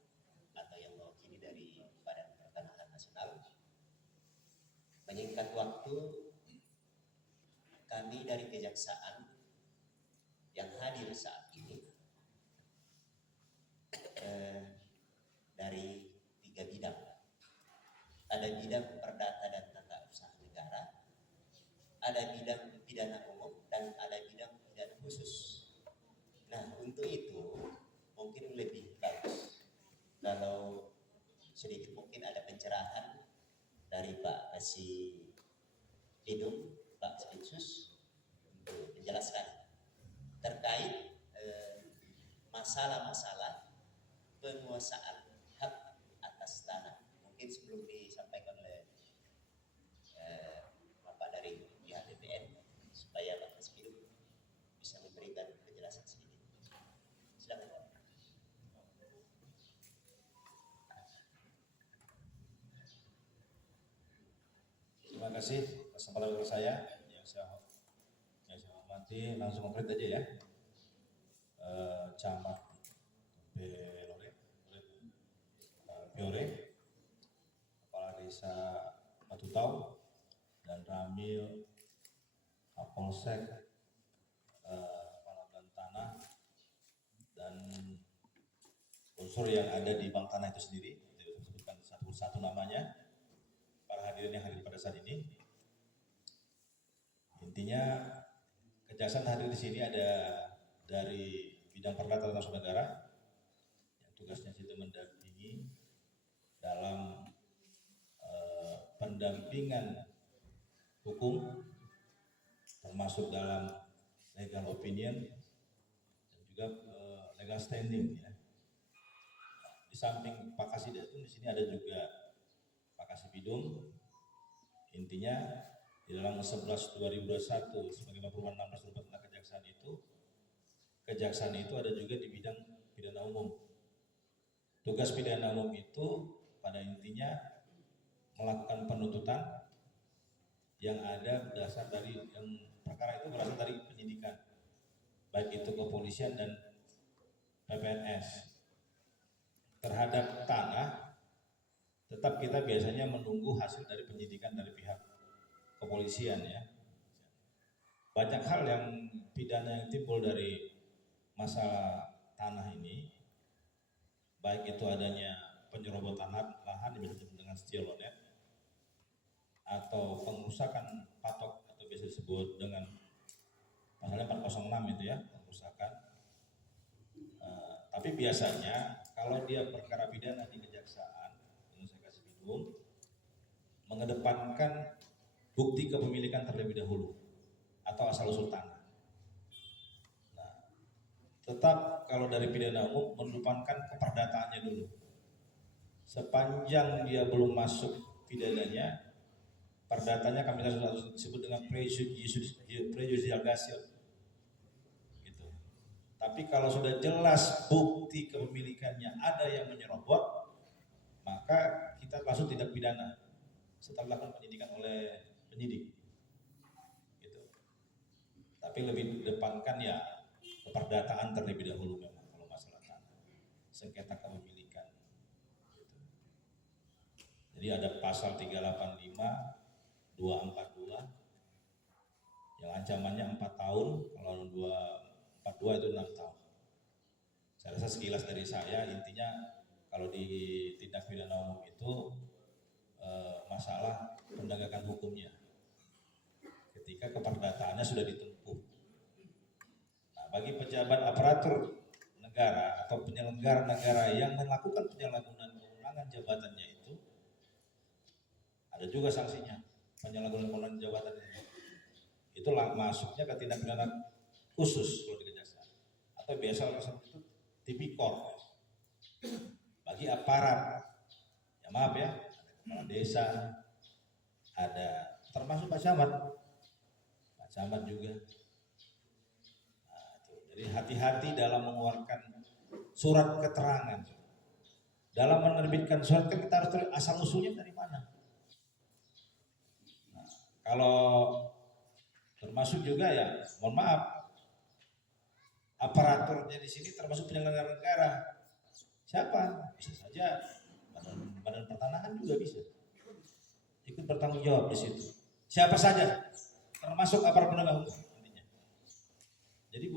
atau yang mewakili dari Badan Pertanahan Nasional. Menyingkat waktu, kami dari Kejaksaan yang hadir saat ini dari 3 bidang. Ada bidang perdata dan tata usaha negara, ada bidang pidana umum, dan ada bidang pidana khusus. Nah, untuk itu mungkin lebih bagus kalau sedikit mungkin ada pencerahan dari Pak Kasih Hidung, Pak Spinsus, untuk menjelaskan terkait masalah-masalah penguasaan hak atas tanah. Mungkin sebelum disampaikan oleh Bapak dari pihak BPN, supaya Pak Kasih Hidung bisa memberikan penjelasan sedikit. Silakan Pak. Terima kasih kesempatan saya. Yang saya hormati, langsung konkret aja ya. Camat Biore, Kepala Desa Matutau, dan Ramil, Kapolsek, Kepala Badan Tanah, dan unsur yang ada di Bank Tanah itu sendiri. Saya sebutkan satu-satu namanya. Para hadirin yang hadir pada saat ini, intinya Kejaksaan hadir di sini ada dari bidang perdata dan hukum negara yang tugasnya itu mendampingi dalam pendampingan hukum termasuk dalam legal opinion dan juga legal standing ya. Di samping Pak Kasida itu di sini ada juga Pak Kasibidum. Intinya di dalam 11/2021 sebagai perubahan 16 tentang kejaksaan itu ada juga di bidang pidana umum. Tugas pidana umum itu pada intinya melakukan penuntutan yang ada berdasar dari yang perkara itu berasal dari penyidikan, baik itu kepolisian dan PPNS. Terhadap tanah, tetap kita biasanya menunggu hasil dari penyidikan dari pihak kepolisian ya. Banyak hal yang pidana yang timbul dari masalah tanah ini, baik itu adanya penyerobotan lahan yang disebut dengan steolonet atau pengerusakan patok atau biasa disebut dengan pasalnya 406 itu ya, pengerusakan. Tapi biasanya kalau dia perkara pidana di kejaksaan, ini saya kasih minum, mengedepankan bukti kepemilikan terlebih dahulu atau asal usul tanah. Nah, tetap kalau dari pidana umum mengedepankan keperdataannya dulu. Sepanjang dia belum masuk pidananya, perdatanya kami sudah disebut dengan prejudicial gasil. Tapi kalau sudah jelas bukti kepemilikannya ada yang menyerobot, maka kita langsung tindak pidana setelah dilakukan penyidikan oleh penyidik. Gitu. Tapi lebih depankan ya keperdataan terlebih dahulu memang kalau masalah tanah, sengketa kepemilikan. Gitu. Jadi ada pasal 385, 242 yang ancamannya 4 tahun, kalau 242 itu 6 tahun. Saya rasa sekilas dari saya, intinya kalau di tindak pidana umum itu masalah penegakan hukumnya ketika keperdataannya sudah ditempuh. Nah, bagi pejabat aparatur negara atau penyelenggara negara yang melakukan penyalahgunaan kewenangan jabatannya itu ada juga sanksinya. Penyalahgunaan kewenangan jabatan itu masuknya ke tindak pidana khusus kalau di kejaksaan atau biasa orang sebut itu tipikor bagi aparat. Ya maaf ya, ada kepala desa, ada termasuk Pak Camat juga. Nah, jadi hati-hati dalam mengeluarkan surat keterangan. Dalam menerbitkan surat kan kita harus tahu asal usulnya dari mana. Nah, kalau termasuk juga ya, mohon maaf, aparaturnya di sini termasuk penyelenggara negara. Siapa? Bisa saja badan pertanahan juga bisa ikut bertanggung jawab di situ. Siapa saja, termasuk aparat penegak hukum intinya. Jadi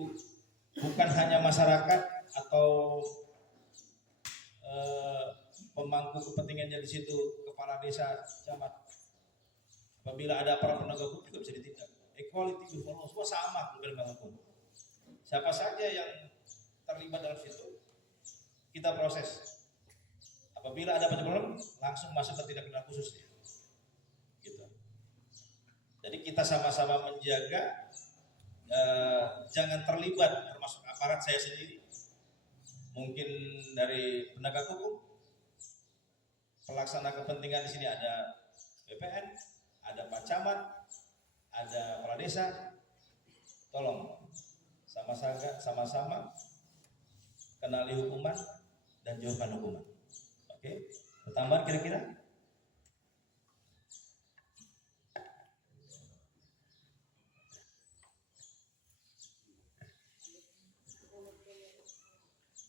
bukan hanya masyarakat atau pemangku kepentingannya di situ, kepala desa, camat. Apabila ada aparat penegak hukum juga bisa ditindak. Equality before law, semua sama berbeda hukum. Siapa saja yang terlibat dalam situ, kita proses. Apabila ada penyeberangan, langsung masuk ke tindak pidana khusus. Gitu. Jadi kita sama-sama menjaga, jangan terlibat, termasuk aparat saya sendiri. Mungkin dari penegak hukum, pelaksana kepentingan di sini ada BPN, ada Pak Camat, ada kepala desa. Tolong sama-sama kenali hukuman dan jauhkan hukuman. Oke, tambahan kira-kira?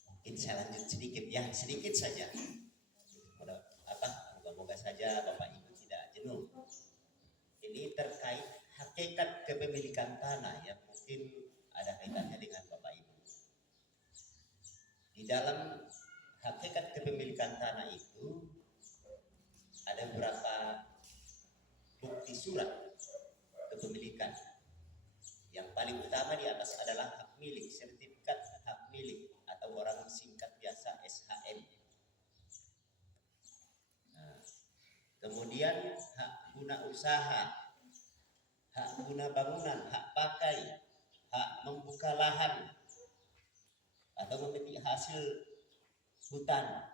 Mungkin saya lanjut sedikit ya, sedikit saja. Moga-moga saja Bapak Ibu tidak jenuh. Ini terkait hakikat kepemilikan tanah yang mungkin ada kaitannya dengan Bapak Ibu. Di dalam hakikat kepemilikan tanah itu ada beberapa bukti surat kepemilikan. Yang paling utama di atas adalah hak milik, sertifikat hak milik. usaha, hak guna bangunan, hak pakai, hak membuka lahan, atau memetik hasil hutan.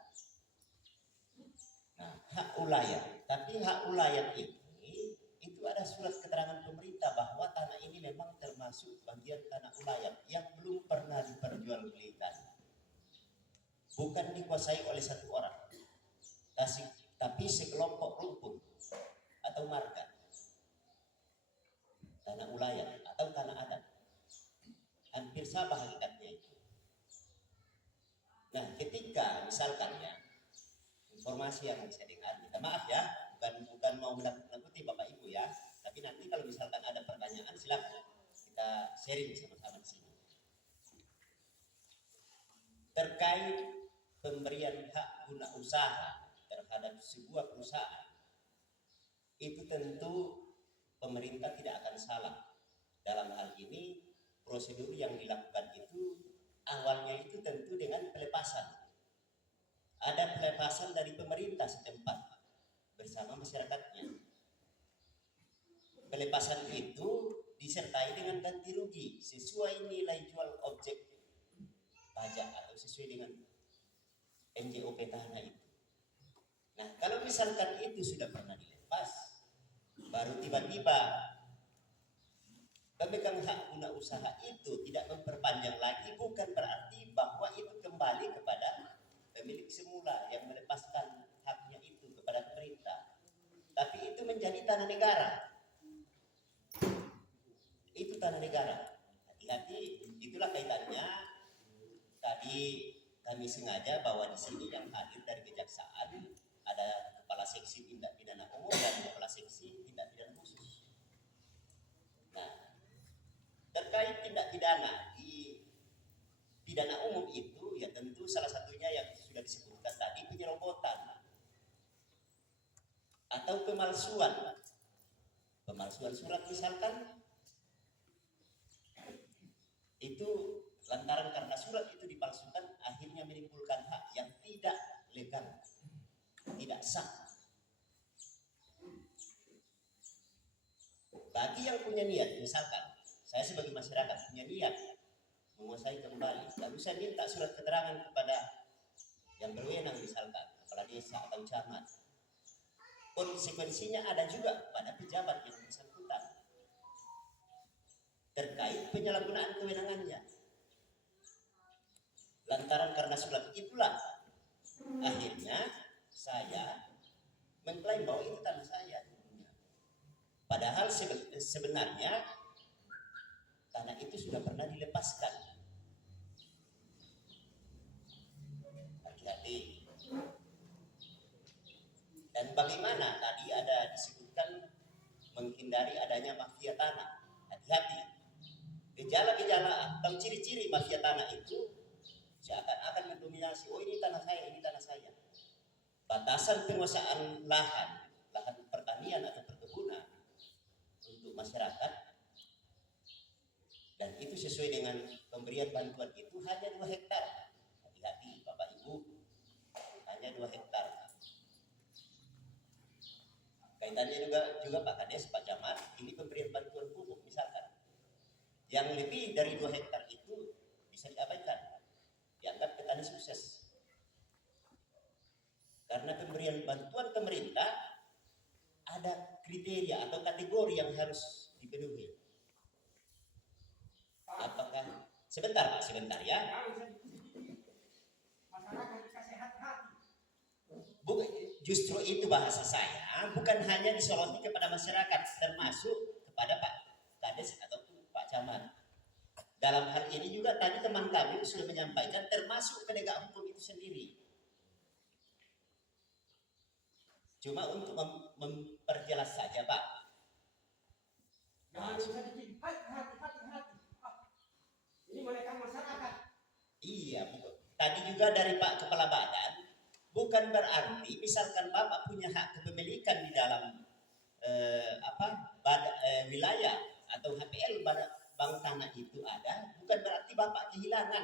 Nah, hak ulayat. Tapi hak ulayat ini itu ada surat keterangan pemerintah bahwa tanah ini memang termasuk bagian tanah ulayat yang belum pernah diperjualbelikan. Bukan dikuasai oleh satu orang, tapi sekelompok rumpun atau marga. Tanah ulayat atau tanah adat. Hampir sama hakikatnya itu. Nah, ketika misalkan ya, informasi yang saya dengar, minta maaf ya, bukan mau menakut-nakuti Bapak Ibu ya, tapi nanti kalau misalkan ada pertanyaan silakan kita sharing sama-sama di sini. Terkait pemberian hak guna usaha terhadap sebuah perusahaan, itu tentu pemerintah tidak akan salah. Dalam hal ini prosedur yang dilakukan itu awalnya itu tentu dengan pelepasan. Ada pelepasan dari pemerintah setempat bersama masyarakatnya. Pelepasan itu disertai dengan ganti rugi sesuai nilai jual objek pajak atau sesuai dengan NJOP tanah itu. Nah, kalau misalkan itu sudah pernah dilepas, baru tiba-tiba pemegang hak guna usaha itu tidak memperpanjang lagi, bukan berarti bahwa itu kembali kepada pemilik semula yang melepaskan haknya itu kepada pemerintah. Tapi itu menjadi tanah negara. Itu tanah negara. Hati-hati, itulah kaitannya. Tadi kami sengaja bahwa di sini yang hadir dari kejaksaan ada kepala seksi tindak pidana umum dan kepala seksi tindak pidana khusus. Nah, terkait tindak pidana di pidana umum itu ya tentu salah satunya yang sudah disebutkan tadi penyerobotan atau pemalsuan surat misalkan, itu lantaran karena surat itu dipalsukan akhirnya menimbulkan hak yang tidak legal, tidak sah. Bagi yang punya niat, misalkan saya sebagai masyarakat punya niat menguasai kembali, lalu saya minta surat keterangan kepada yang berwenang, misalkan kepala desa atau camat, konsekuensinya ada juga pada pejabat yang bersangkutan terkait penyalahgunaan kewenangannya. Lantaran karena surat itulah akhirnya saya mengklaim bahwa itu tanah saya. Padahal sebenarnya tanah itu sudah pernah dilepaskan. Hati-hati. Dan bagaimana tadi ada disebutkan menghindari adanya mafia tanah. Hati-hati. Gejala-gejala atau ciri-ciri mafia tanah itu seakan-akan mendominasi, oh ini tanah saya, ini tanah saya. Batasan penguasaan lahan pertanian atau perkebunan untuk masyarakat, dan itu sesuai dengan pemberian bantuan itu hanya 2 hektar. Hati-hati Bapak Ibu, hanya 2 hektar. Kaitannya juga Pak Kades, Pak Camat, ini pemberian bantuan pupuk misalkan. Yang lebih dari 2 hektar itu bisa diabaikan, dianggap petani sukses. Karena pemberian bantuan pemerintah ada kriteria atau kategori yang harus dipenuhi. Apakah sebentar Pak, sebentar ya. Justru itu bahasa saya, bukan hanya disoroti kepada masyarakat, termasuk kepada Pak Kades atau Pak Camat. Dalam hal ini juga tadi teman kami sudah menyampaikan termasuk penegak hukum itu sendiri. Cuma untuk memperjelas saja Pak. Ini mereka masyarakat. Iya, tadi juga dari Pak Kepala Badan, bukan berarti misalkan Bapak punya hak kepemilikan di dalam wilayah atau HPL bank tanah itu ada, bukan berarti Bapak kehilangan.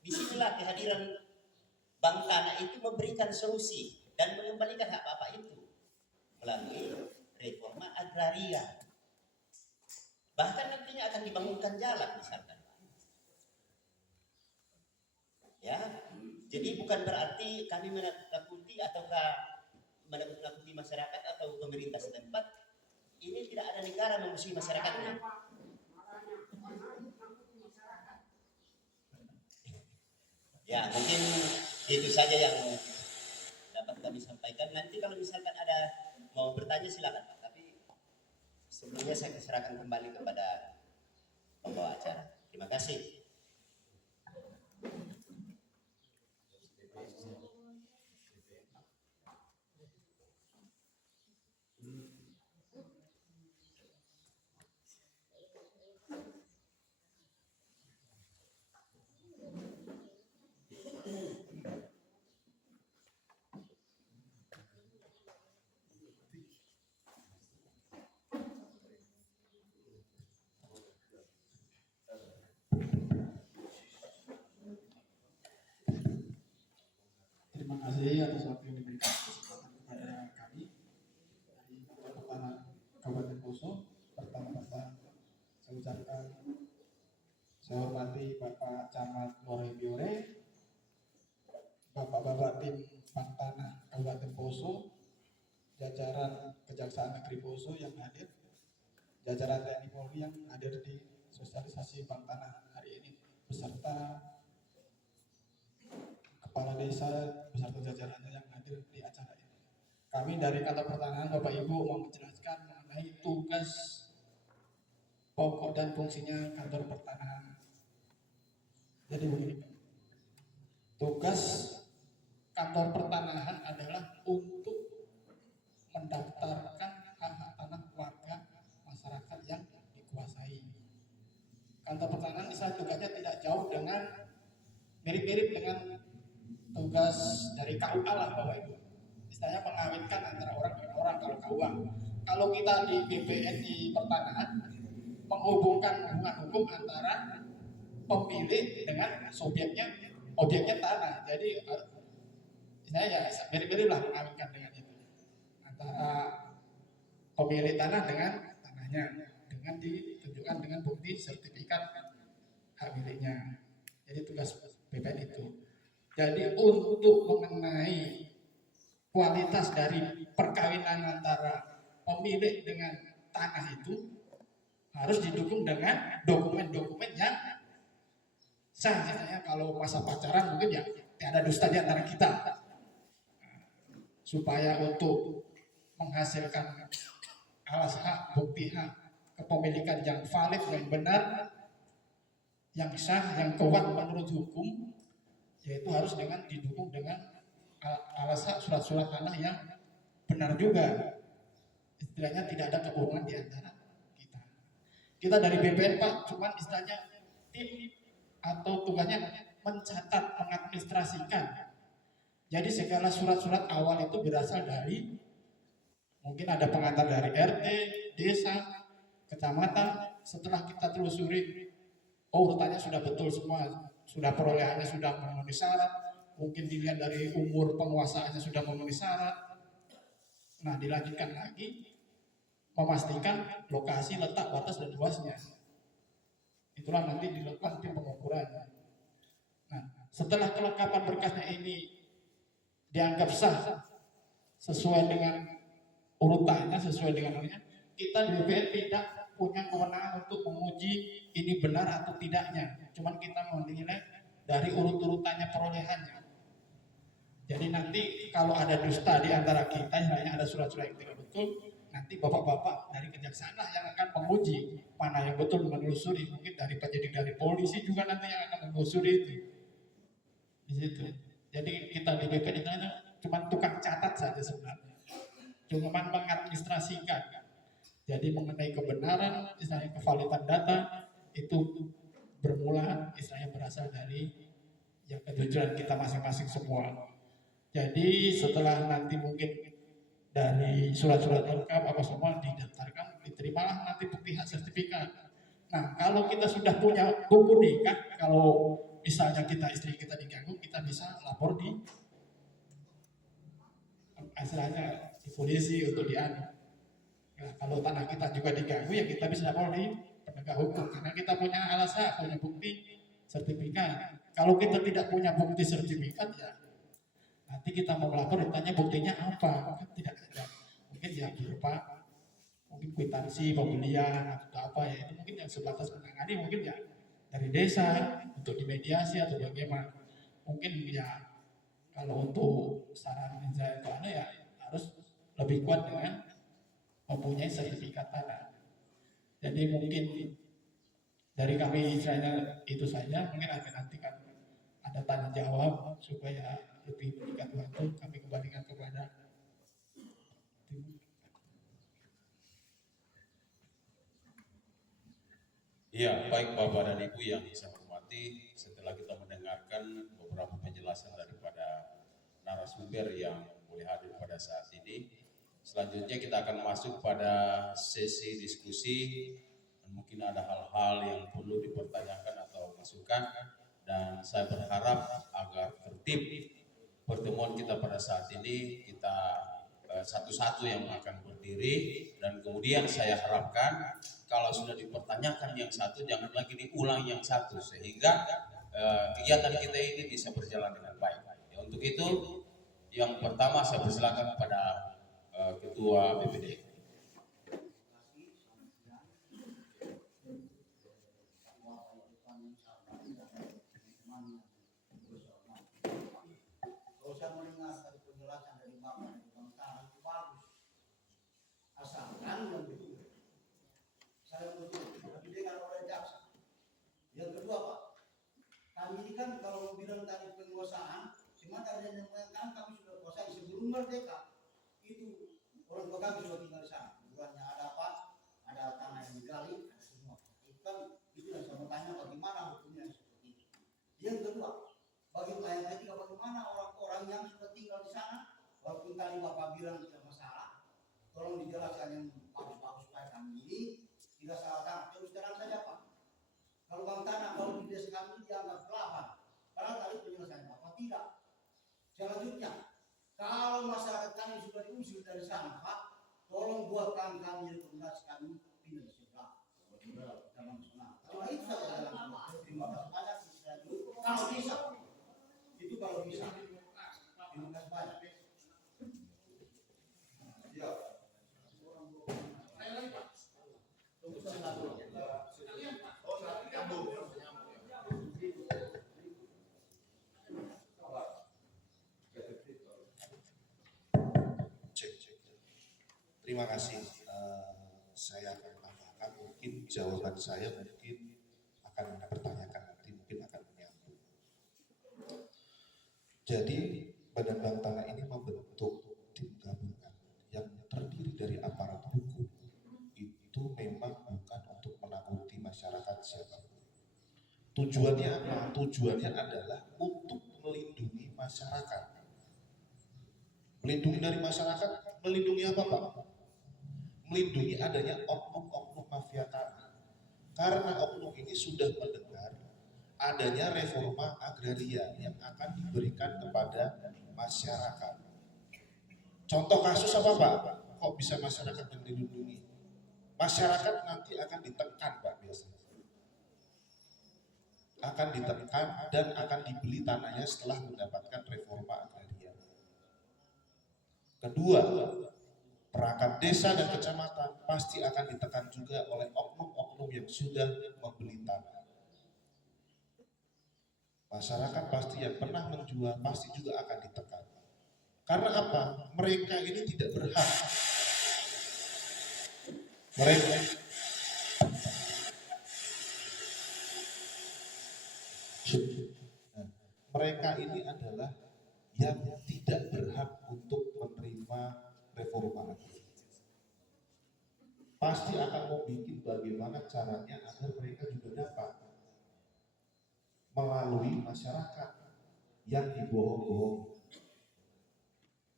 Disinilah kehadiran bank tanah itu memberikan solusi dan mengembalikan hak Bapak itu melalui reforma agraria. Bahkan nantinya akan dibangunkan jalan misalkan. Ya, jadi bukan berarti kami menakut-nakuti ataukah menakut-nakuti masyarakat atau pemerintah setempat. Ini tidak ada negara memusuhi masyarakatnya. Ya, mungkin itu saja yang dapat kami sampaikan. Nanti kalau misalkan ada mau bertanya silakan Pak. Tapi sebelumnya saya serahkan kembali kepada pembawa acara. Terima kasih. Terima kasih atas waktu yang diberikan kesempatan kepada kami dari Kantor Pertanahan Kabupaten Poso. Pertama-tama saya ucapkan saya hormati Bapak Camat Lore Biore, Bapak-bapak tim Bank Tanah Kabupaten Poso, jajaran Kejaksaan Negeri Poso yang hadir, jajaran TNI Polri yang hadir di sosialisasi Bank Tanah hari ini, beserta kepala desa beserta jajarannya yang hadir di acara ini. Kami dari Kantor Pertanahan Bapak Ibu mau menjelaskan mengenai tugas pokok dan fungsinya Kantor Pertanahan. Jadi begini, tugas Kantor Pertanahan adalah untuk mendaftarkan hak-hak tanah warga masyarakat yang dikuasai. Kantor Pertanahan misalnya tugasnya tidak jauh dengan mirip-mirip dengan tugas dari KUA lah Bapak Ibu. Istilahnya mengawinkan antara orang dengan orang kalau KUA. Kalau kita di BPNI Pertanahan menghubungkan hubungan hukum antara pemilik dengan objeknya tanah. Jadi istilahnya ya mirip-mirip lah mengawinkan dengan itu. Antara pemilik tanah dengan tanahnya dengan ditunjukkan dengan bukti sertifikat hak miliknya. Jadi tugas BPN itu. Jadi untuk mengenai kualitas dari perkawinan antara pemilik dengan tanah itu harus didukung dengan dokumen-dokumen yang sah. Misalnya kalau masa pacaran mungkin ya tidak ada dusta di antara kita. Supaya untuk menghasilkan alas hak, bukti hak kepemilikan yang valid, yang benar, yang sah, yang kuat menurut hukum, yaitu harus didukung dengan alas hak surat-surat tanah yang benar juga. Istilahnya tidak ada kebohongan di antara kita. Kita dari BPN Pak, cuman istilahnya tim atau tugasnya mencatat, mengadministrasikan. Jadi segala surat-surat awal itu berasal dari mungkin ada pengantar dari RT, desa, kecamatan. Setelah kita telusuri, oh urutannya sudah betul semua, sudah perolehannya sudah memenuhi syarat, mungkin dilihat dari umur penguasaannya sudah memenuhi syarat. Nah dilanjutkan lagi memastikan lokasi, letak, batas dan luasnya. Itulah nanti dilakukan tim pengukurannya. Nah setelah kelengkapan berkasnya ini dianggap sah sesuai dengan urutannya, sesuai dengan orangnya, kita di BPN tidak punya kewenangan untuk menguji ini benar atau tidaknya. Cuman kita menilai dari urut-urutannya perolehannya. Jadi nanti kalau ada dusta di antara kita, misalnya ada surat-surat yang tidak betul, nanti bapak-bapak dari kejaksaan lah yang akan menguji mana yang betul, menelusuri. Mungkin dari penyidik, dari polisi juga nanti yang akan menelusuri itu. Di situ. Jadi kita di BPN itu cuma tukang catat saja sebenarnya. Cuma mengadministrasikan. Jadi mengenai kebenaran, istilahnya kevalidan data itu bermula istilahnya berasal dari yang kejujuran kita masing-masing semua. Jadi setelah nanti mungkin dari surat-surat lengkap apa semua didaftarkan, diterimalah nanti bukti hak sertifikat. Nah kalau kita sudah punya buku nikah, kalau misalnya istri kita diganggu, kita bisa lapor di istilahnya di polisi untuk dianu. Nah, kalau tanah kita juga diganggu ya kita bisa lapor di penegak hukum karena kita punya alas hak, punya bukti sertifikat. Kalau kita tidak punya bukti sertifikat ya nanti kita mau melapor ditanya buktinya apa, kan tidak ada. Mungkin ya berupa mungkin kwitansi pembelian atau apa ya, itu mungkin yang sebatas menangani mungkin ya dari desa untuk dimediasi atau bagaimana. Mungkin ya kalau untuk saran saya itu ya harus lebih kuat dengan mempunyai sertifikat tanah. Jadi mungkin dari kami istilahnya itu saja, mungkin akan nanti kan ada tanya jawab supaya lebih meningkat waktu kami kembalikan kepada tim. Iya, baik Bapak dan Ibu yang saya hormati, setelah kita mendengarkan beberapa penjelasan daripada narasumber yang boleh hadir pada saat ini, selanjutnya kita akan masuk pada sesi diskusi. Mungkin ada hal-hal yang perlu dipertanyakan atau masukan, dan saya berharap agar tertib pertemuan kita pada saat ini, kita satu-satu yang akan berdiri, dan kemudian saya harapkan kalau sudah dipertanyakan yang satu jangan lagi diulang yang satu, sehingga kegiatan kita ini bisa berjalan dengan baik. Ya, untuk itu yang pertama saya persilakan kepada Ketua BPD. Kalau saya mendengar tadi penjelasan dari Bapak dan Bang Tahan itu bagus, asalkan yang betul. Saya betul didengar oleh jaksa. Yang kedua Pak, kami ini kan kalau bilang tadi penguasaan, sebenarnya yang mengatakan kami sudah kuasai sebelum merdeka. Itu orang tua kami sudah tinggal di sana. Bukannya ada apa? Ada tanah yang digali, ada semua. Itu kan itu yang saya mau tanya bagaimana hukumnya seperti itu. Yang kedua, bagaimana yang ketiga, bagaimana orang-orang yang sudah tinggal di sana, walaupun tadi Bapak bilang tidak masalah, tolong dijelaskan yang bagus-bagus supaya kami ini tidak salah tangkap. Terus terang saja Pak, kalau Bang Tanah, kalau di desa kami dianggap pelawan, padahal tadi penjelasan Bapak tidak. Selanjutnya, kalau masyarakat kami sudah diusir dari sana Pak, tolong buatkan kami rekomendasi kami pindah di sebelah. Cuma itu saja dalam terima kasih banyak. Kalau bisa, itu kalau bisa. Terima kasih banyak. Ya. Terima kasih. Saya akan tambahkan mungkin jawaban saya mungkin akan Anda pertanyakan nanti mungkin akan menyambung. Jadi Badan Bank Tanah ini membentuk tim gabungan yang terdiri dari aparat hukum. Itu memang bukan untuk menakuti masyarakat siapapun. Tujuannya apa? Tujuannya adalah untuk melindungi masyarakat. Melindungi dari masyarakat, melindungi apa Pak? Melindungi adanya oknum-oknum mafia tanah. Karena oknum ini sudah mendengar adanya reforma agraria yang akan diberikan kepada masyarakat. Contoh kasus apa Pak? Kok bisa masyarakat yang dilindungi? Masyarakat nanti akan ditekan Pak biasanya. Akan ditekan dan akan dibeli tanahnya setelah mendapatkan reforma agraria. Kedua, perangkat desa dan kecamatan pasti akan ditekan juga oleh oknum-oknum yang sudah membeli tanah. Masyarakat pasti yang pernah menjual pasti juga akan ditekan. Karena apa? Mereka ini tidak berhak. Mereka ini adalah yang tidak berhak untuk menerima reforma agraria. Pasti akan membuat bagaimana caranya agar mereka juga dapat melalui masyarakat yang dibohong-bohong.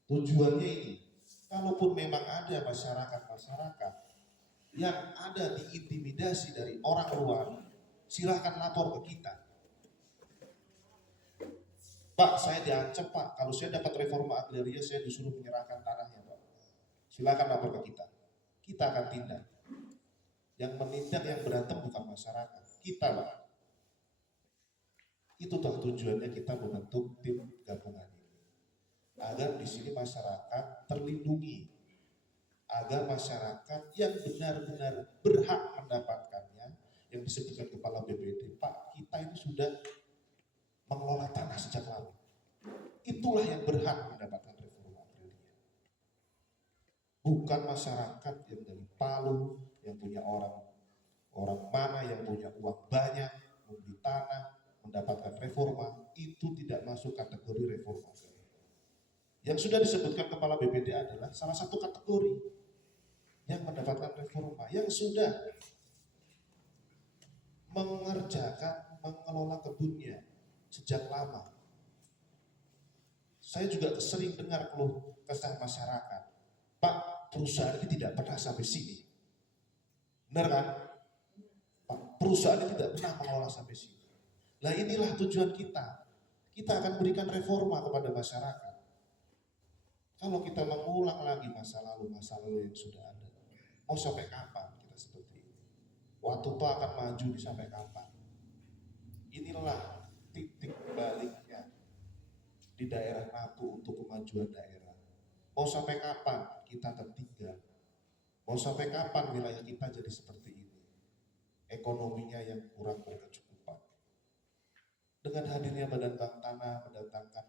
Tujuannya ini, kalaupun memang ada masyarakat yang ada diintimidasi dari orang luar, silahkan lapor ke kita. Pak, saya diancam Pak, kalau saya dapat reforma agraria saya disuruh menyerahkan tanahnya Pak. Silakan lapor ke kita. kita akan tindak. Yang menindak, yang berantem bukan masyarakat, kita Pak. Itu tujuannya kita membentuk tim gabungan ini. Agar di sini masyarakat terlindungi, agar masyarakat yang benar-benar berhak mendapatkannya, yang disebutkan Kepala BPD, Pak, kita ini sudah mengelola tanah sejak lama. Itulah yang berhak mendapatkan reforma agraria. Bukan masyarakat yang dari Palu, yang punya orang mana yang punya uang banyak, membeli tanah, mendapatkan reforma, itu tidak masuk kategori reforma agraria. Yang sudah disebutkan Kepala BPD adalah salah satu kategori yang mendapatkan reforma, yang sudah mengelola kebunnya sejak lama. Saya juga sering dengar keluh kesah masyarakat, Pak, perusahaan ini tidak pernah sampai sini. Benar kan? Pak, perusahaan ini tidak pernah mengelola sampai sini. Nah inilah tujuan kita. Kita akan berikan reforma kepada masyarakat. Kalau kita mengulang lagi masa lalu yang sudah ada, mau sampai kapan kita seperti ini? Waktu itu akan maju sampai kapan? Inilah titik baliknya di daerah Napu untuk kemajuan daerah. Mau sampai kapan kita tertinggal? Mau sampai kapan wilayah kita jadi seperti ini? Ekonominya yang kurang berkecukupan. Dengan hadirnya Badan Bank Tanah mendatangkan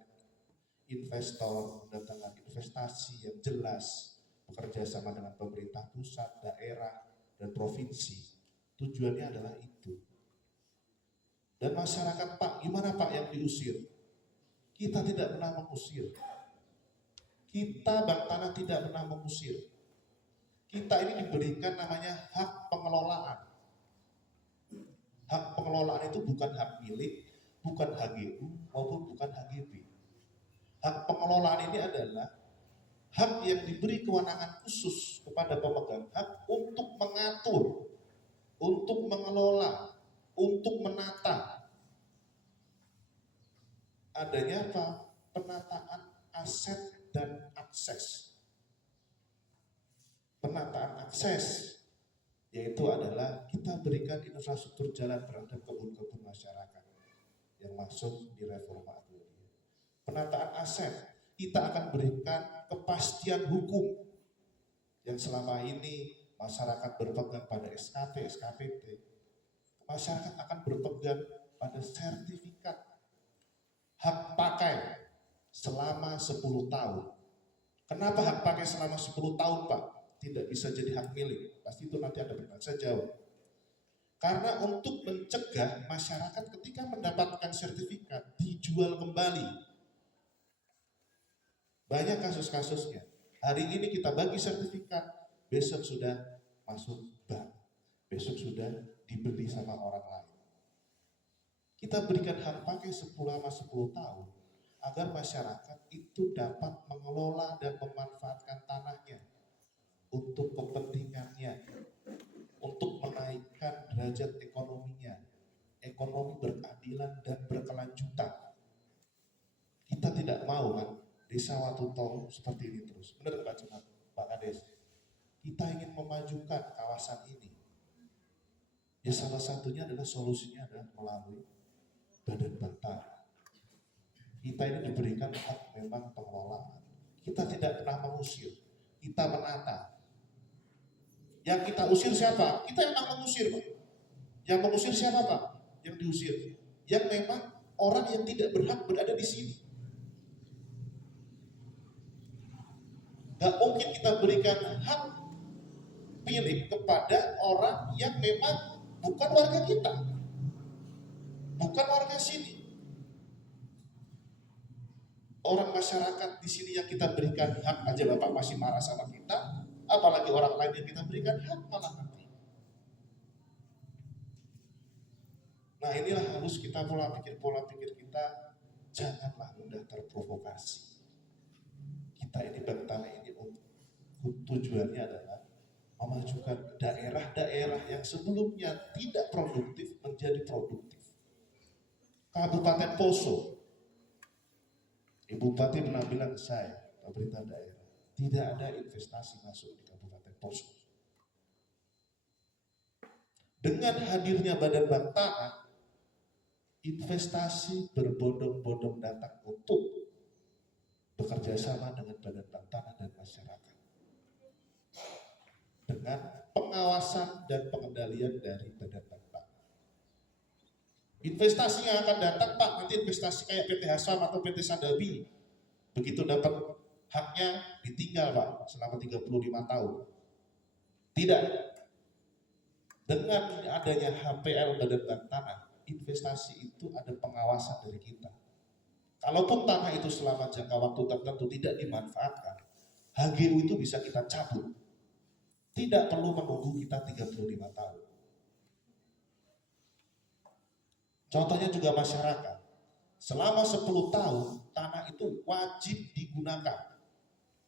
investor, mendatangkan investasi yang jelas, bekerja sama dengan pemerintah pusat, daerah, dan provinsi. Tujuannya adalah itu. Dan masyarakat, Pak, gimana Pak yang diusir? Kita tidak pernah mengusir. Kita Bank Tanah tidak pernah mengusir. Kita ini diberikan namanya hak pengelolaan. Hak pengelolaan itu bukan hak milik, bukan HGU, maupun bukan HGB. Hak pengelolaan ini adalah hak yang diberi kewenangan khusus kepada pemegang hak untuk mengatur, untuk mengelola, untuk menata. Adanya apa? Penataan aset dan akses. Penataan akses yaitu adalah kita berikan infrastruktur jalan terhadap kebun-kebun masyarakat yang masuk di reforma agraria. Penataan aset, kita akan berikan kepastian hukum yang selama ini masyarakat berpegang pada SKT, SKPT. Masyarakat akan berpegang pada sertifikat hak pakai selama 10 tahun. Kenapa hak pakai selama 10 tahun, Pak? Tidak bisa jadi hak milik. Pasti itu nanti ada pertanyaan, saya jawab. Karena untuk mencegah masyarakat ketika mendapatkan sertifikat dijual kembali. Banyak kasus-kasusnya. Hari ini kita bagi sertifikat, besok sudah masuk bank. Besok sudah dibeli sama orang lain. Kita berikan hak pakai selama 10 tahun agar masyarakat itu dapat mengelola dan memanfaatkan tanahnya untuk kepentingannya, untuk menaikkan derajat ekonominya, ekonomi berkeadilan dan berkelanjutan. Kita tidak mau kan Desa Watuto seperti ini terus. Benar Pak Kades? Kita ingin memajukan kawasan ini. Ya salah satunya adalah solusinya adalah melalui Badan Bank Tanah. Kita ini diberikan hak memang pengelolaan. Kita tidak pernah mengusir, kita menata. Yang kita usir siapa? Kita memang mengusir, Pak. Yang mengusir siapa, Pak? Yang diusir. Yang memang orang yang tidak berhak berada di sini. Gak mungkin kita berikan hak pilih kepada orang yang memang bukan warga kita. Bukan warga sini. Orang masyarakat di sini yang kita berikan hak aja Bapak masih marah sama kita, apalagi orang lain yang kita berikan hak malah nanti. Nah inilah harus kita pola pikir kita janganlah mudah terprovokasi. Kita ini Bank Tanah ini tujuannya adalah memajukan daerah-daerah yang sebelumnya tidak produktif menjadi produktif. Kabupaten Poso, Ibu Bupati pernah bilang ke saya, pemerintah daerah, tidak ada investasi masuk di Kabupaten Poso. Dengan hadirnya Badan Bank Tanah, investasi berbondong-bondong datang untuk bekerja sama dengan Badan Bank Tanah dan masyarakat. Dengan pengawasan dan pengendalian dari Badan Bank Tanah. Investasi yang akan datang, Pak, nanti investasi kayak PT Hasam atau PT Sadabi. Begitu dapat haknya ditinggal, Pak, selama 35 tahun. Tidak. Dengan adanya HPL Badan Bank Tanah, investasi itu ada pengawasan dari kita. Kalaupun tanah itu selama jangka waktu tertentu tidak dimanfaatkan, HGU itu bisa kita cabut. Tidak perlu menunggu kita 35 tahun. Contohnya juga masyarakat. Selama 10 tahun, tanah itu wajib digunakan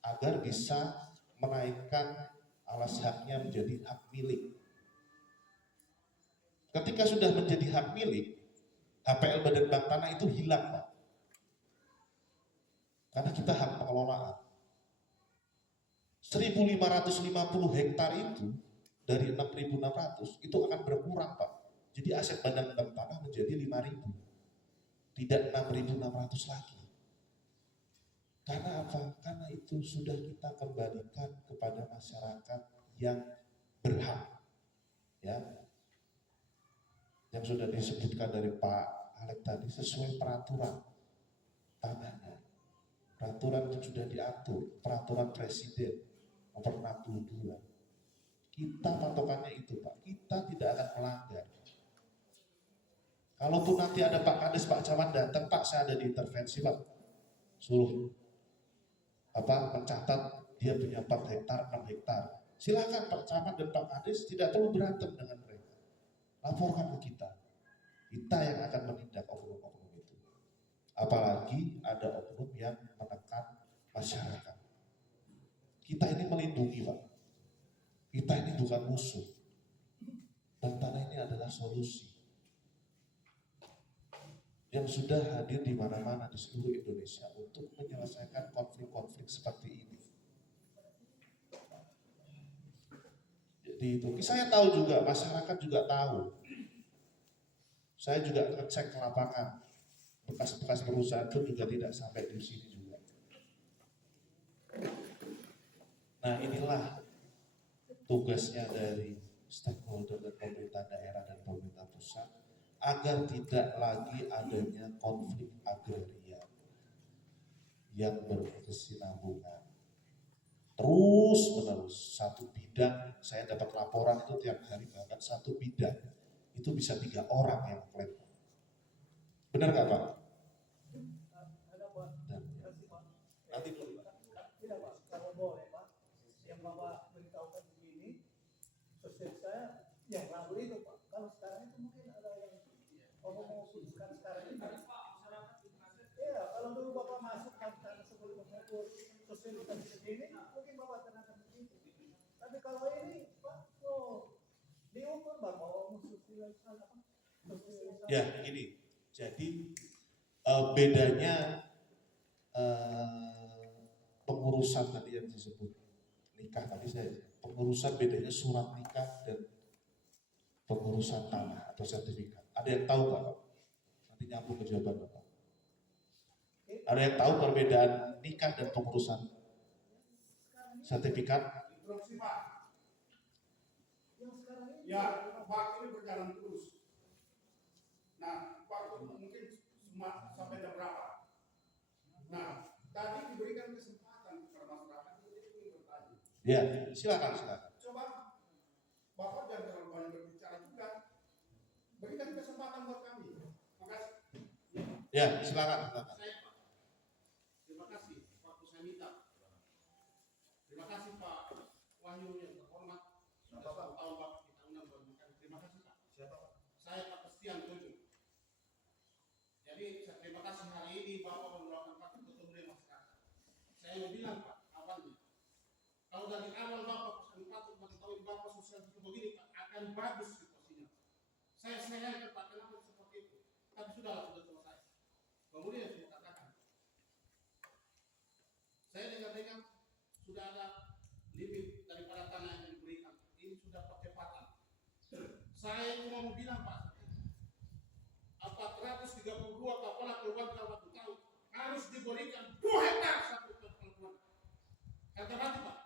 agar bisa menaikkan alas haknya menjadi hak milik. Ketika sudah menjadi hak milik, HPL Badan Bank Tanah itu hilang, Pak. Karena kita hak pengelolaan. 1.550 hektar itu dari 6.600 itu akan berkurang, Pak. Jadi aset Badan Bank Tanah menjadi 5.000. Tidak 6.600 lagi. Karena apa? Karena itu sudah kita kembalikan kepada masyarakat yang berhak. Ya. Yang sudah disebutkan dari Pak Alek tadi sesuai peraturan tanahnya. Peraturan itu sudah diatur, peraturan Presiden nomor 62. Kita patokannya itu, Pak. Kita tidak akan melanggar. Kalaupun nanti ada Pak Kades, Pak Camat datang, Pak, saya ada di intervensi, Pak. Suruh mencatat dia punya 4 hektar, 6 hektar. Silakan Pak Camat dan Pak Kades, tidak perlu berantem dengan mereka. Laporkan ke kita. Kita yang akan menindak oknum-oknum itu. Apalagi ada oknum yang menekan masyarakat. Kita ini melindungi, Pak. Kita ini bukan musuh. Dan tanah ini adalah solusi yang sudah hadir di mana-mana di seluruh Indonesia untuk menyelesaikan konflik-konflik seperti ini. Jadi itu, saya tahu juga, masyarakat juga tahu. Saya juga ngecek ke lapangan, bekas-bekas perusahaan itu juga tidak sampai di sini juga. Nah, inilah tugasnya dari stakeholder dan pemerintah daerah dan pemerintah pusat agar tidak lagi adanya konflik agraria yang berkesinambungan. Terus menerus satu bidang, saya dapat laporan itu tiap hari, bahkan satu bidang itu bisa 3 orang yang klaim. Benar nggak, Pak? Nanti dulu, Pak. Tidak, Pak. Kalau boleh, Pak, yang Bapak beritahukan begini, sosial saya yang lalu itu, Pak. Kalau sekarang itu mungkin ada yang mau putuskan sekarang ini. Iya, kalau dulu Bapak masuk karena sebelum mengukur sosialisasi begini, mungkin Bapak tenangkan begitu. Tapi kalau ini, Pak, diukur Bapak mau sosialisasi apa? Ya, begini. Jadi bedanya pengurusan tadi yang disebut nikah tadi pengurusan bedanya surat nikah dan pengurusan tanah atau sertifikat. Ada yang tahu nggak, Pak? Nanti nyambung ke jawaban Bapak. Ada yang tahu perbedaan nikah dan pengurusan sertifikat? Ya, waktu ini berjalan terus. Nah, waktu mungkin sampai jam berapa? Nah, tadi diberikan kesempatan kepada masyarakat untuk bertanya. Ya, silakan. Coba, Bapak jangan terlalu banyak berbicara juga. Berikan kesempatan buat kami. Makasih. Ya, silakan. Terima kasih, waktu saya minta. Terima kasih Pak Wahyu yang terhormat. Sudah 1 tahun Bapak kita undang bermakan. Terima kasih Pak. Siapa Pak? Saya Pak Kestian Tunjuk. Jadi terima kasih hari ini Bapak mengeluarkan Pak ketemu dengan masyarakat. Saya mau bilang Pak, awalnya. Kalau dari awal Bapak patut mengetahui Bapak sosial itu begini Pak, akan bagus situasinya. Saya sayangkan Pak, kenapa seperti itu? Tapi sudah selesai. Kemudian saya katakan, saya dengar sudah ada limit daripada tanah yang diberikan. Ini sudah percepatan. Saya cuma mau bilang Pak, 432 kepala keluarga Batu Tahu harus diberikan 2 hektar satu kepala keluarga. Harga mati Pak.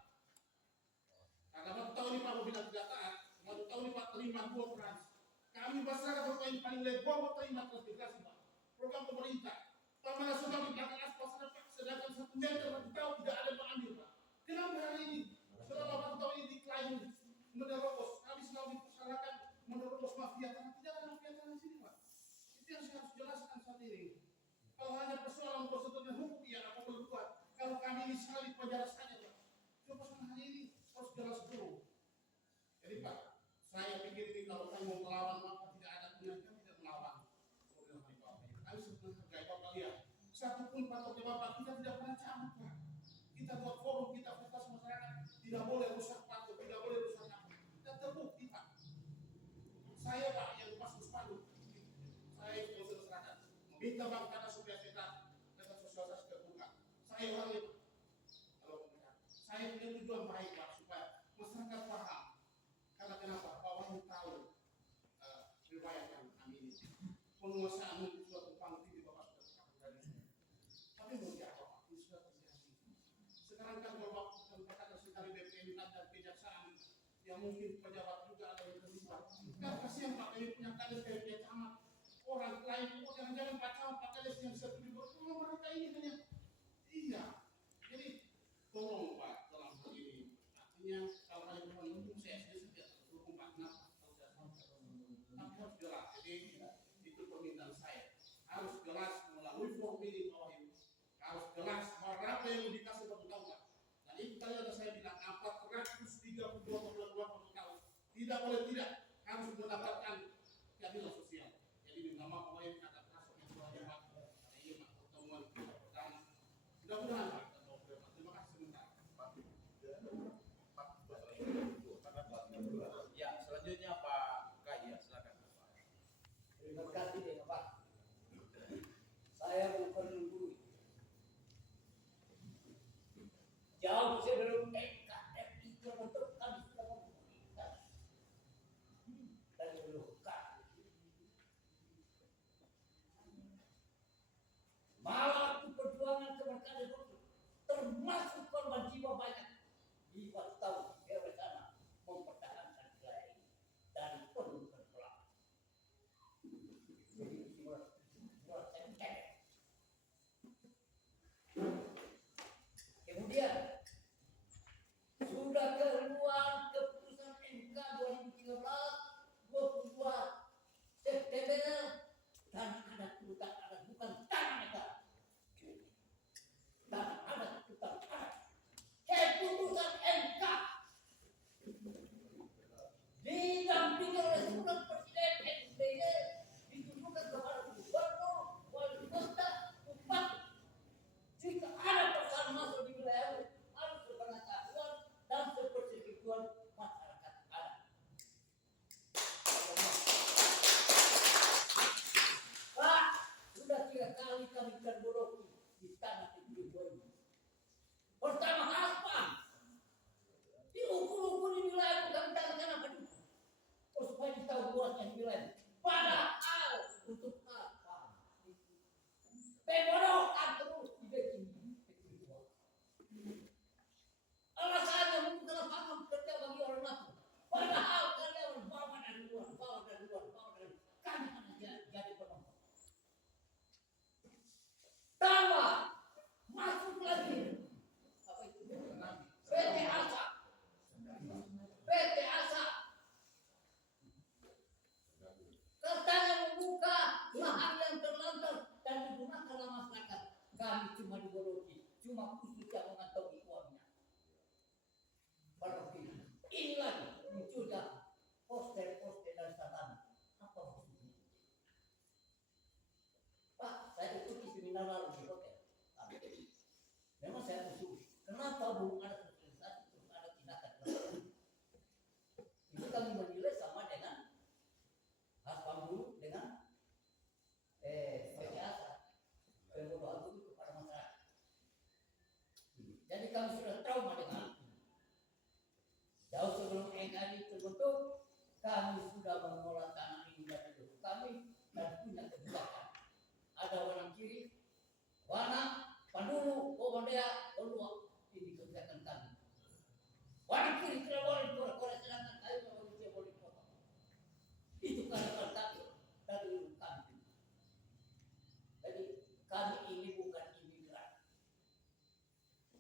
Karena Batu Tahu ini Pak mau bilang tidak taat, Batu Tahu ini Pak terima 2 trans. Kami masyarakat yang paling lebar mau terima transmigrasi Pak. Program pemerintah. Taman Nasional di belakang aspal sana Pak, sedangkan 1 meter Batu Tahu tidak ada yang mengambil Pak. Kenapa hari ini setelah Batu Tahu ini diklaim menerobos, kami selalu dipersalahkan menerobos mafia tanah, tidak ada mafia tanah di sini Pak. Itu yang saya harus jelaskan saat ini. Kalau hanya persoalan prosedur dan hukum yang aku berbuat, kalau kami ini sekali penjara saja Pak. Coba hari ini harus jelas dulu. Jadi Pak, saya pikir ini kalau kami mau melawan maka tidak ada pilihan, kami tidak melawan. Kami sebetulnya hargai Bapak lihat. Satupun patoknya Bapak kita tidak pernah campur Pak. Kita buat forum, kita aktivitas masyarakat, tidak boleh rusak patok, tidak boleh rusak apa. Kita terbukti Pak. Saya Pak yang pas spanduk, saya kalau masyarakat meminta Bang karena supaya kita dengan sosialisasi terbuka. Saya orangnya Pak. Kalau saya punya tujuan baik Pak supaya masyarakat paham. Karena kenapa? Pak Wahyu tahu riwayat kami ini. Penguasaan itu suatu panggung Bapak sudah terkait. Tapi mau diapa Pak? Ini sudah terjadi. Sekarang kan Bapak katakan sekali BPN dan kejaksaan yang mungkin pejabat juga ada yang terlibat. Kan kasihan Pak, ini punya kades kayak punya camat. Orang lain, jangan-jangan Pak Camat, Pak Kades yang bisa terlibat. Kalau mereka ini hanya, iya. Jadi tolong Pak dalam hal ini. Artinya kalau ada hubungan umum saya tidak dukung Pak kenapa? Tapi harus jelas. Jadi itu permintaan saya. Harus jelas melalui forum ini Pak Wahyu. Harus jelas berapa yang dikasih Batu Tahu Pak. Dan itu tadi ada saya bilang 432 kepala Batu Tahu. Tidak boleh tidak harus mendapatkan keadilan sosial. Jadi di nama Pak Wahyu ada masuk yang sudah Pak. Hari ini Pak pertemuan kita pertama. Mudah-mudahan Pak. Terima kasih sebentar. Ya, selanjutnya Pak Kaya, silakan Pak. Terima kasih ya Pak. Saya bukan menggurui. Jauh sebelum NKRI terbentuk kami sudah mempublikkan dan mengeluhkan. Malah itu perjuangan kemerdekaan itu termasuk korban jiwa banyak di Batu Tahu di sana mempertahankan wilayah ini dari penuh berpelak. Kemudian sudah keluar keputusan MK 2013 22 September dan ada bukan tanah negara. Dan ada bukan tanah. Keputusan MK didampingi oleh surat Presiden SBY ditujukan kepada gubernur, wali kota, bupati. Jika ada perusahaan masuk di wilayah harus berpengetahuan dan sepersetujuan masyarakat adat. Pak, sudah 3 kali kami terbodoh di tanah itu. Pertama apa? Diukur-ukur di wilayah bukan tanah apa itu? Supaya ditahu buatnya di wilayah. Padahal untuk apa? Pembodohan terus dibikin. Alasannya mungkin lapangan kerja bagi orang mampu. Padahal kalian bawa dari luar. Kami hanya jadi penonton. Tambah masuk lagi. Apa itu? PT Asa. Katanya membuka lahan yang terlantar dan digunakan oleh masyarakat. Kami cuma dibodohi, cuma khusus yang mengantongi uangnya. Berarti ini lagi munculnya poster-poster dari sana. Apa maksudnya? Pak, saya ikuti seminar lalu di hotel. Memang saya usul, kenapa belum ada sosialisasi terus ada tindakan? Itu kami menilai sama dengan Haspam dulu dengan PCASA, pembodohan itu kepada masyarakat. Jadi kami sudah trauma dengan itu. Jauh sebelum NKRI terbentuk, kami sudah mengelola Wana Pandulu, Omodea, Olua, ini kegiatan kami. Wana kiri tidak boleh korek-korek sedangkan kayu tidak boleh potong. Itu karena kami dari kami. Jadi kami ini bukan imigran.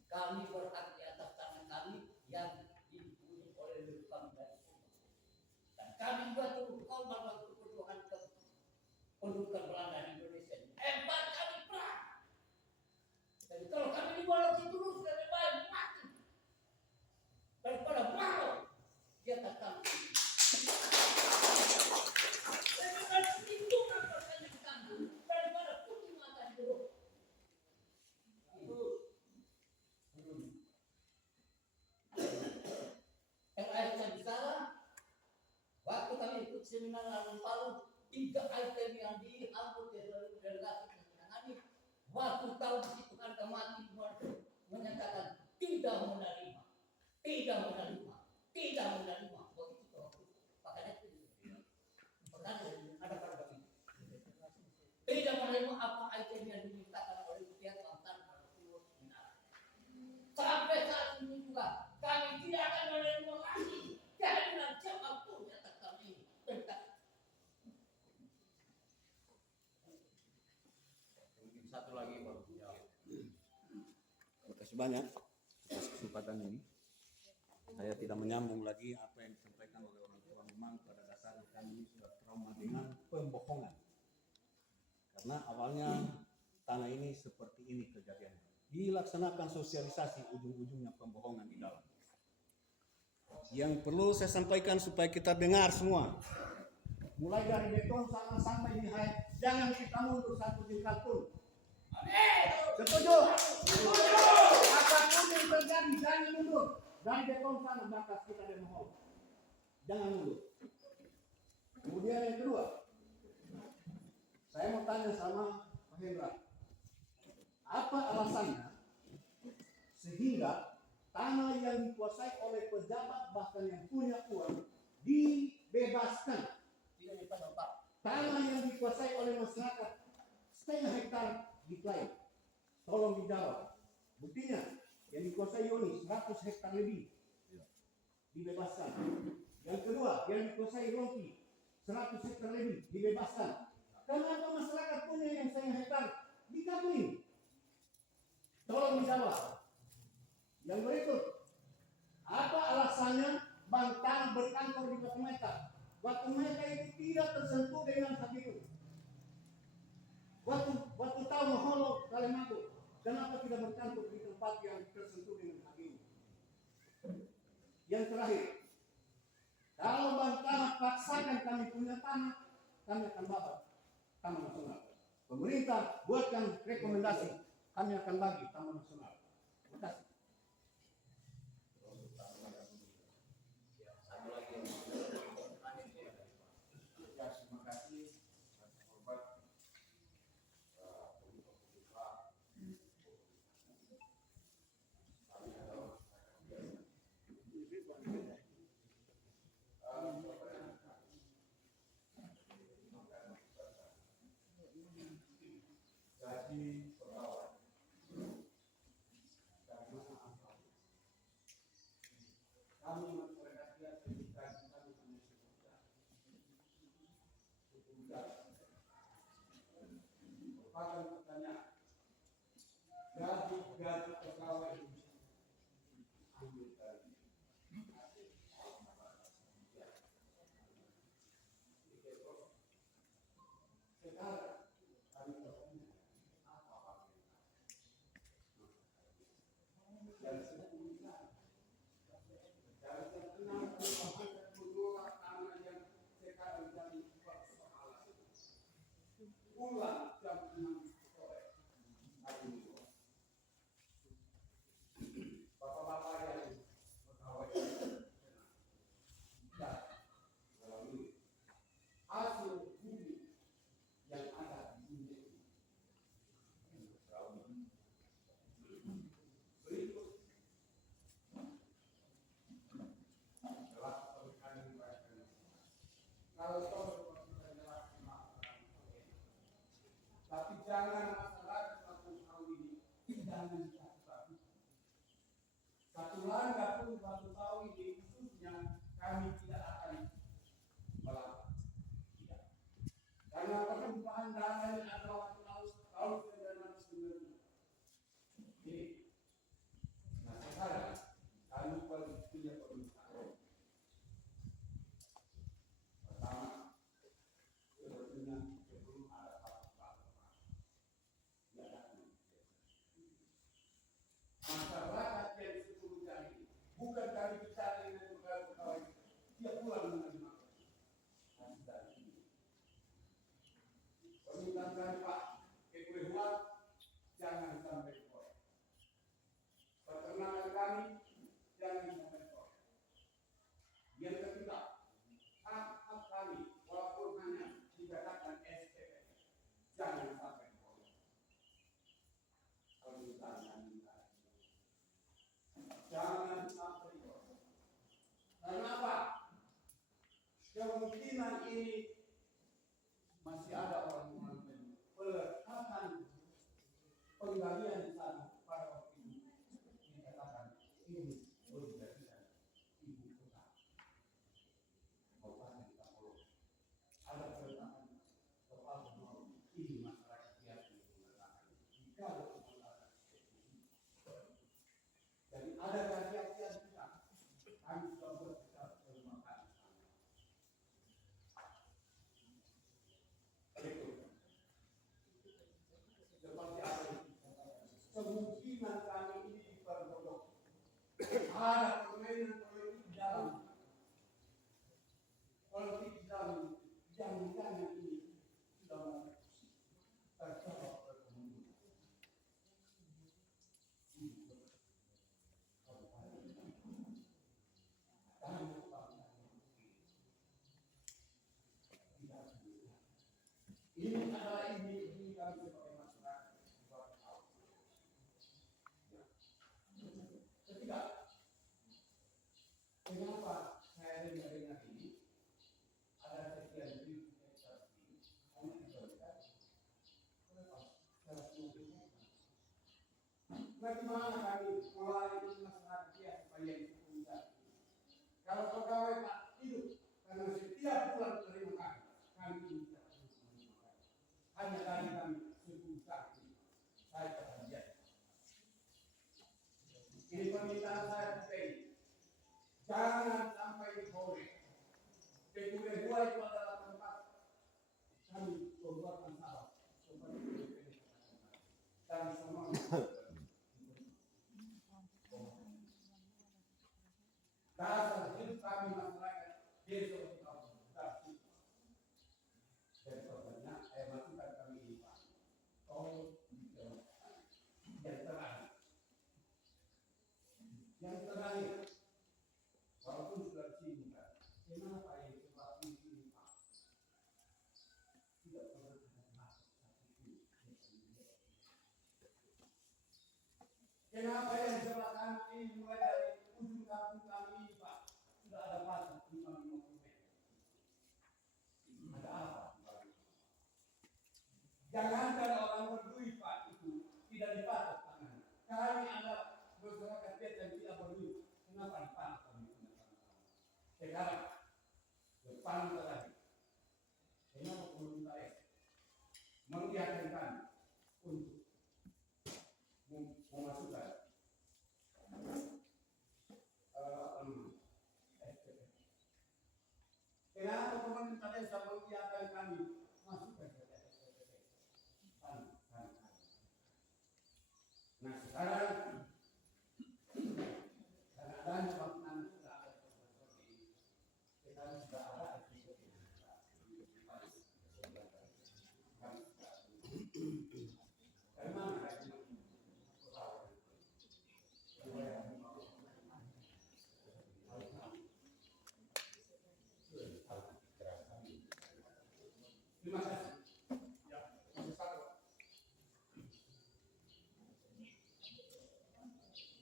Kami berhak di atas tanah kami yang dipunyai oleh leluhur kami dari Sumba. Dan kami buat korban waktu perjuangan pendudukan Belanda di Indonesia. Empat kali perang. Jadi kalau kami dibawa ke terus lebih baik mati daripada bawa di atas kami. Lebih baik perlindungan pertanyaan kami daripada putih mata di bawah. Itu yang akhirnya bicara waktu kami ikut seminar Lalu Palu, 3 item yang diambil dari delegasi menangani waktu tahu di situ harga mati menyatakan tidak menerima, tidak menerima, tidak menerima. Begitu waktu makanya ada pada kami tidak menerima apa item yang dimintakan oleh pihak Bantan pada seluruh seminar. Sampai saat ini juga kami tidak akan menerima lagi kehadiran siapapun di atas kami tentang. Mungkin satu lagi Pak. Ya. Terima kasih banyak atas kesempatan ini. Saya tidak menyambung lagi apa yang disampaikan oleh orang tua. Memang pada dasarnya kami sudah trauma dengan pembohongan. Karena awalnya tanah ini seperti ini kejadiannya. Dilaksanakan sosialisasi, ujung-ujungnya pembohongan di dalam. Yang perlu saya sampaikan supaya kita dengar semua. Mulai dari beton sana sampai di high, jangan kita mundur satu tingkat pun. Setuju? Apapun yang terjadi, jangan mundur. Dari beton sana batas kita demohon. Jangan mundur. Kemudian yang kedua, saya mau tanya sama Pak Hendra. Apa alasannya sehingga tanah yang dikuasai oleh pejabat bahkan yang punya uang dibebaskan? Tanah yang dikuasai oleh masyarakat setengah hektar diklaim. Tolong dijawab. Buktinya yang dikuasai Yoni 100 hektar lebih dibebaskan. Yang kedua yang dikuasai Rocky 100 hektar lebih dibebaskan. Kenapa masyarakat punya yang setengah hektar dikabulin? Tolong dijawab. Yang berikut, apa alasannya Bank Tanah berkantor di Batu Meta? Batu Meta itu tidak tersentuh dengan hak itu. Waktu tahu Maholo Kalemago, kenapa tidak berkantor di tempat yang tersentuh dengan hak ini? Yang terakhir, kalau Bank Tanah paksakan kami punya tanah, kami akan babat Taman Nasional. Pemerintah buatkan rekomendasi, kami akan bagi Taman Nasional. Terima kasih. jangan dilakukan. Satu langkah pun satu tahun ini khususnya kami tidak akan melakukan. Tidak. Karena pertumpahan darah ini adalah tahun 1995. Jadi, nah sekarang kami punya permintaan. Pertama, sebetulnya sebelum ada apa-apa, masyarakat yang 10 kali bukan kali bicara dengan pegawai dia pulang menerima permintaan kami Pak Keputusan jangan sampai korek perkenalan kami jangan sampai korek. Yang ketiga hak kami walaupun hanya dikatakan SPP jangan sampai korek. Permintaan kami jangan sampai korek. Kenapa? Kemungkinan ini masih ada orang-orang peletakan penggalian di sana pada waktu itu dikatakan ini belum dijadikan ibu kota Kabupaten Kapolok. Ada peletakan kepala ini masyarakat biasa mengatakan kalau mengatakan jadi ada kehati-hatian kita kami sudah buat kita terima kasih. Seperti apa kemungkinan kami ini diperbodoh. Ada permainan politik di dalam jangan ini sudah mau terjebak berkemunduran. Ini adalah ini kami sebagai masyarakat. Ketiga, kenapa saya dengar ini ada sekian ribu hektar ini hanya diberikan bagaimana kami melayani masyarakat dia supaya itu bisa. Kalau pegawai Pak hidup karena setiap bulan terima kami tidak hanya dari kami suku sakti saya kebahagiaan. Ini permintaan saya penting. Jangan sampai digoreng. Kedua itu adalah tempat kami membuat masalah seperti dan semua. Dasar hidup kami masyarakat besok kita dan soalnya masukan kami ini Pak. Yang terakhir, walaupun sudah disingkat, kenapa yang seperti ini Pak tidak pernah ada masuk satu kenapa yang sebelah kanan ini mulai dari ujung kampung kami ini Pak sudah ada pasar 550 meter. Ada apa? Jangankan orang berduit Pak itu tidak dipatok tangan. Kami ada masyarakat yang tidak berduit. Kenapa dipatok kami? Sekarang depan lagi. Kenapa belum saya mengiakan kami untuk memasukkan kenapa pemerintah desa mengiakan kami masukkan nah sekarang karena adanya bangunan sudah ada seperti ini kita sudah ada terima kasih. Ya, masih satu.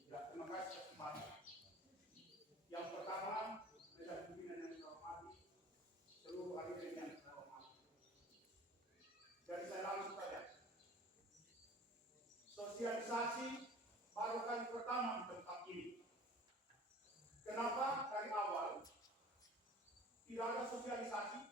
Ya, terima kasih semuanya. Yang pertama, dengan pimpinan yang saya hormati, seluruh hadirin yang saya hormati. Jadi saya langsung saja. Sosialisasi sosialisasi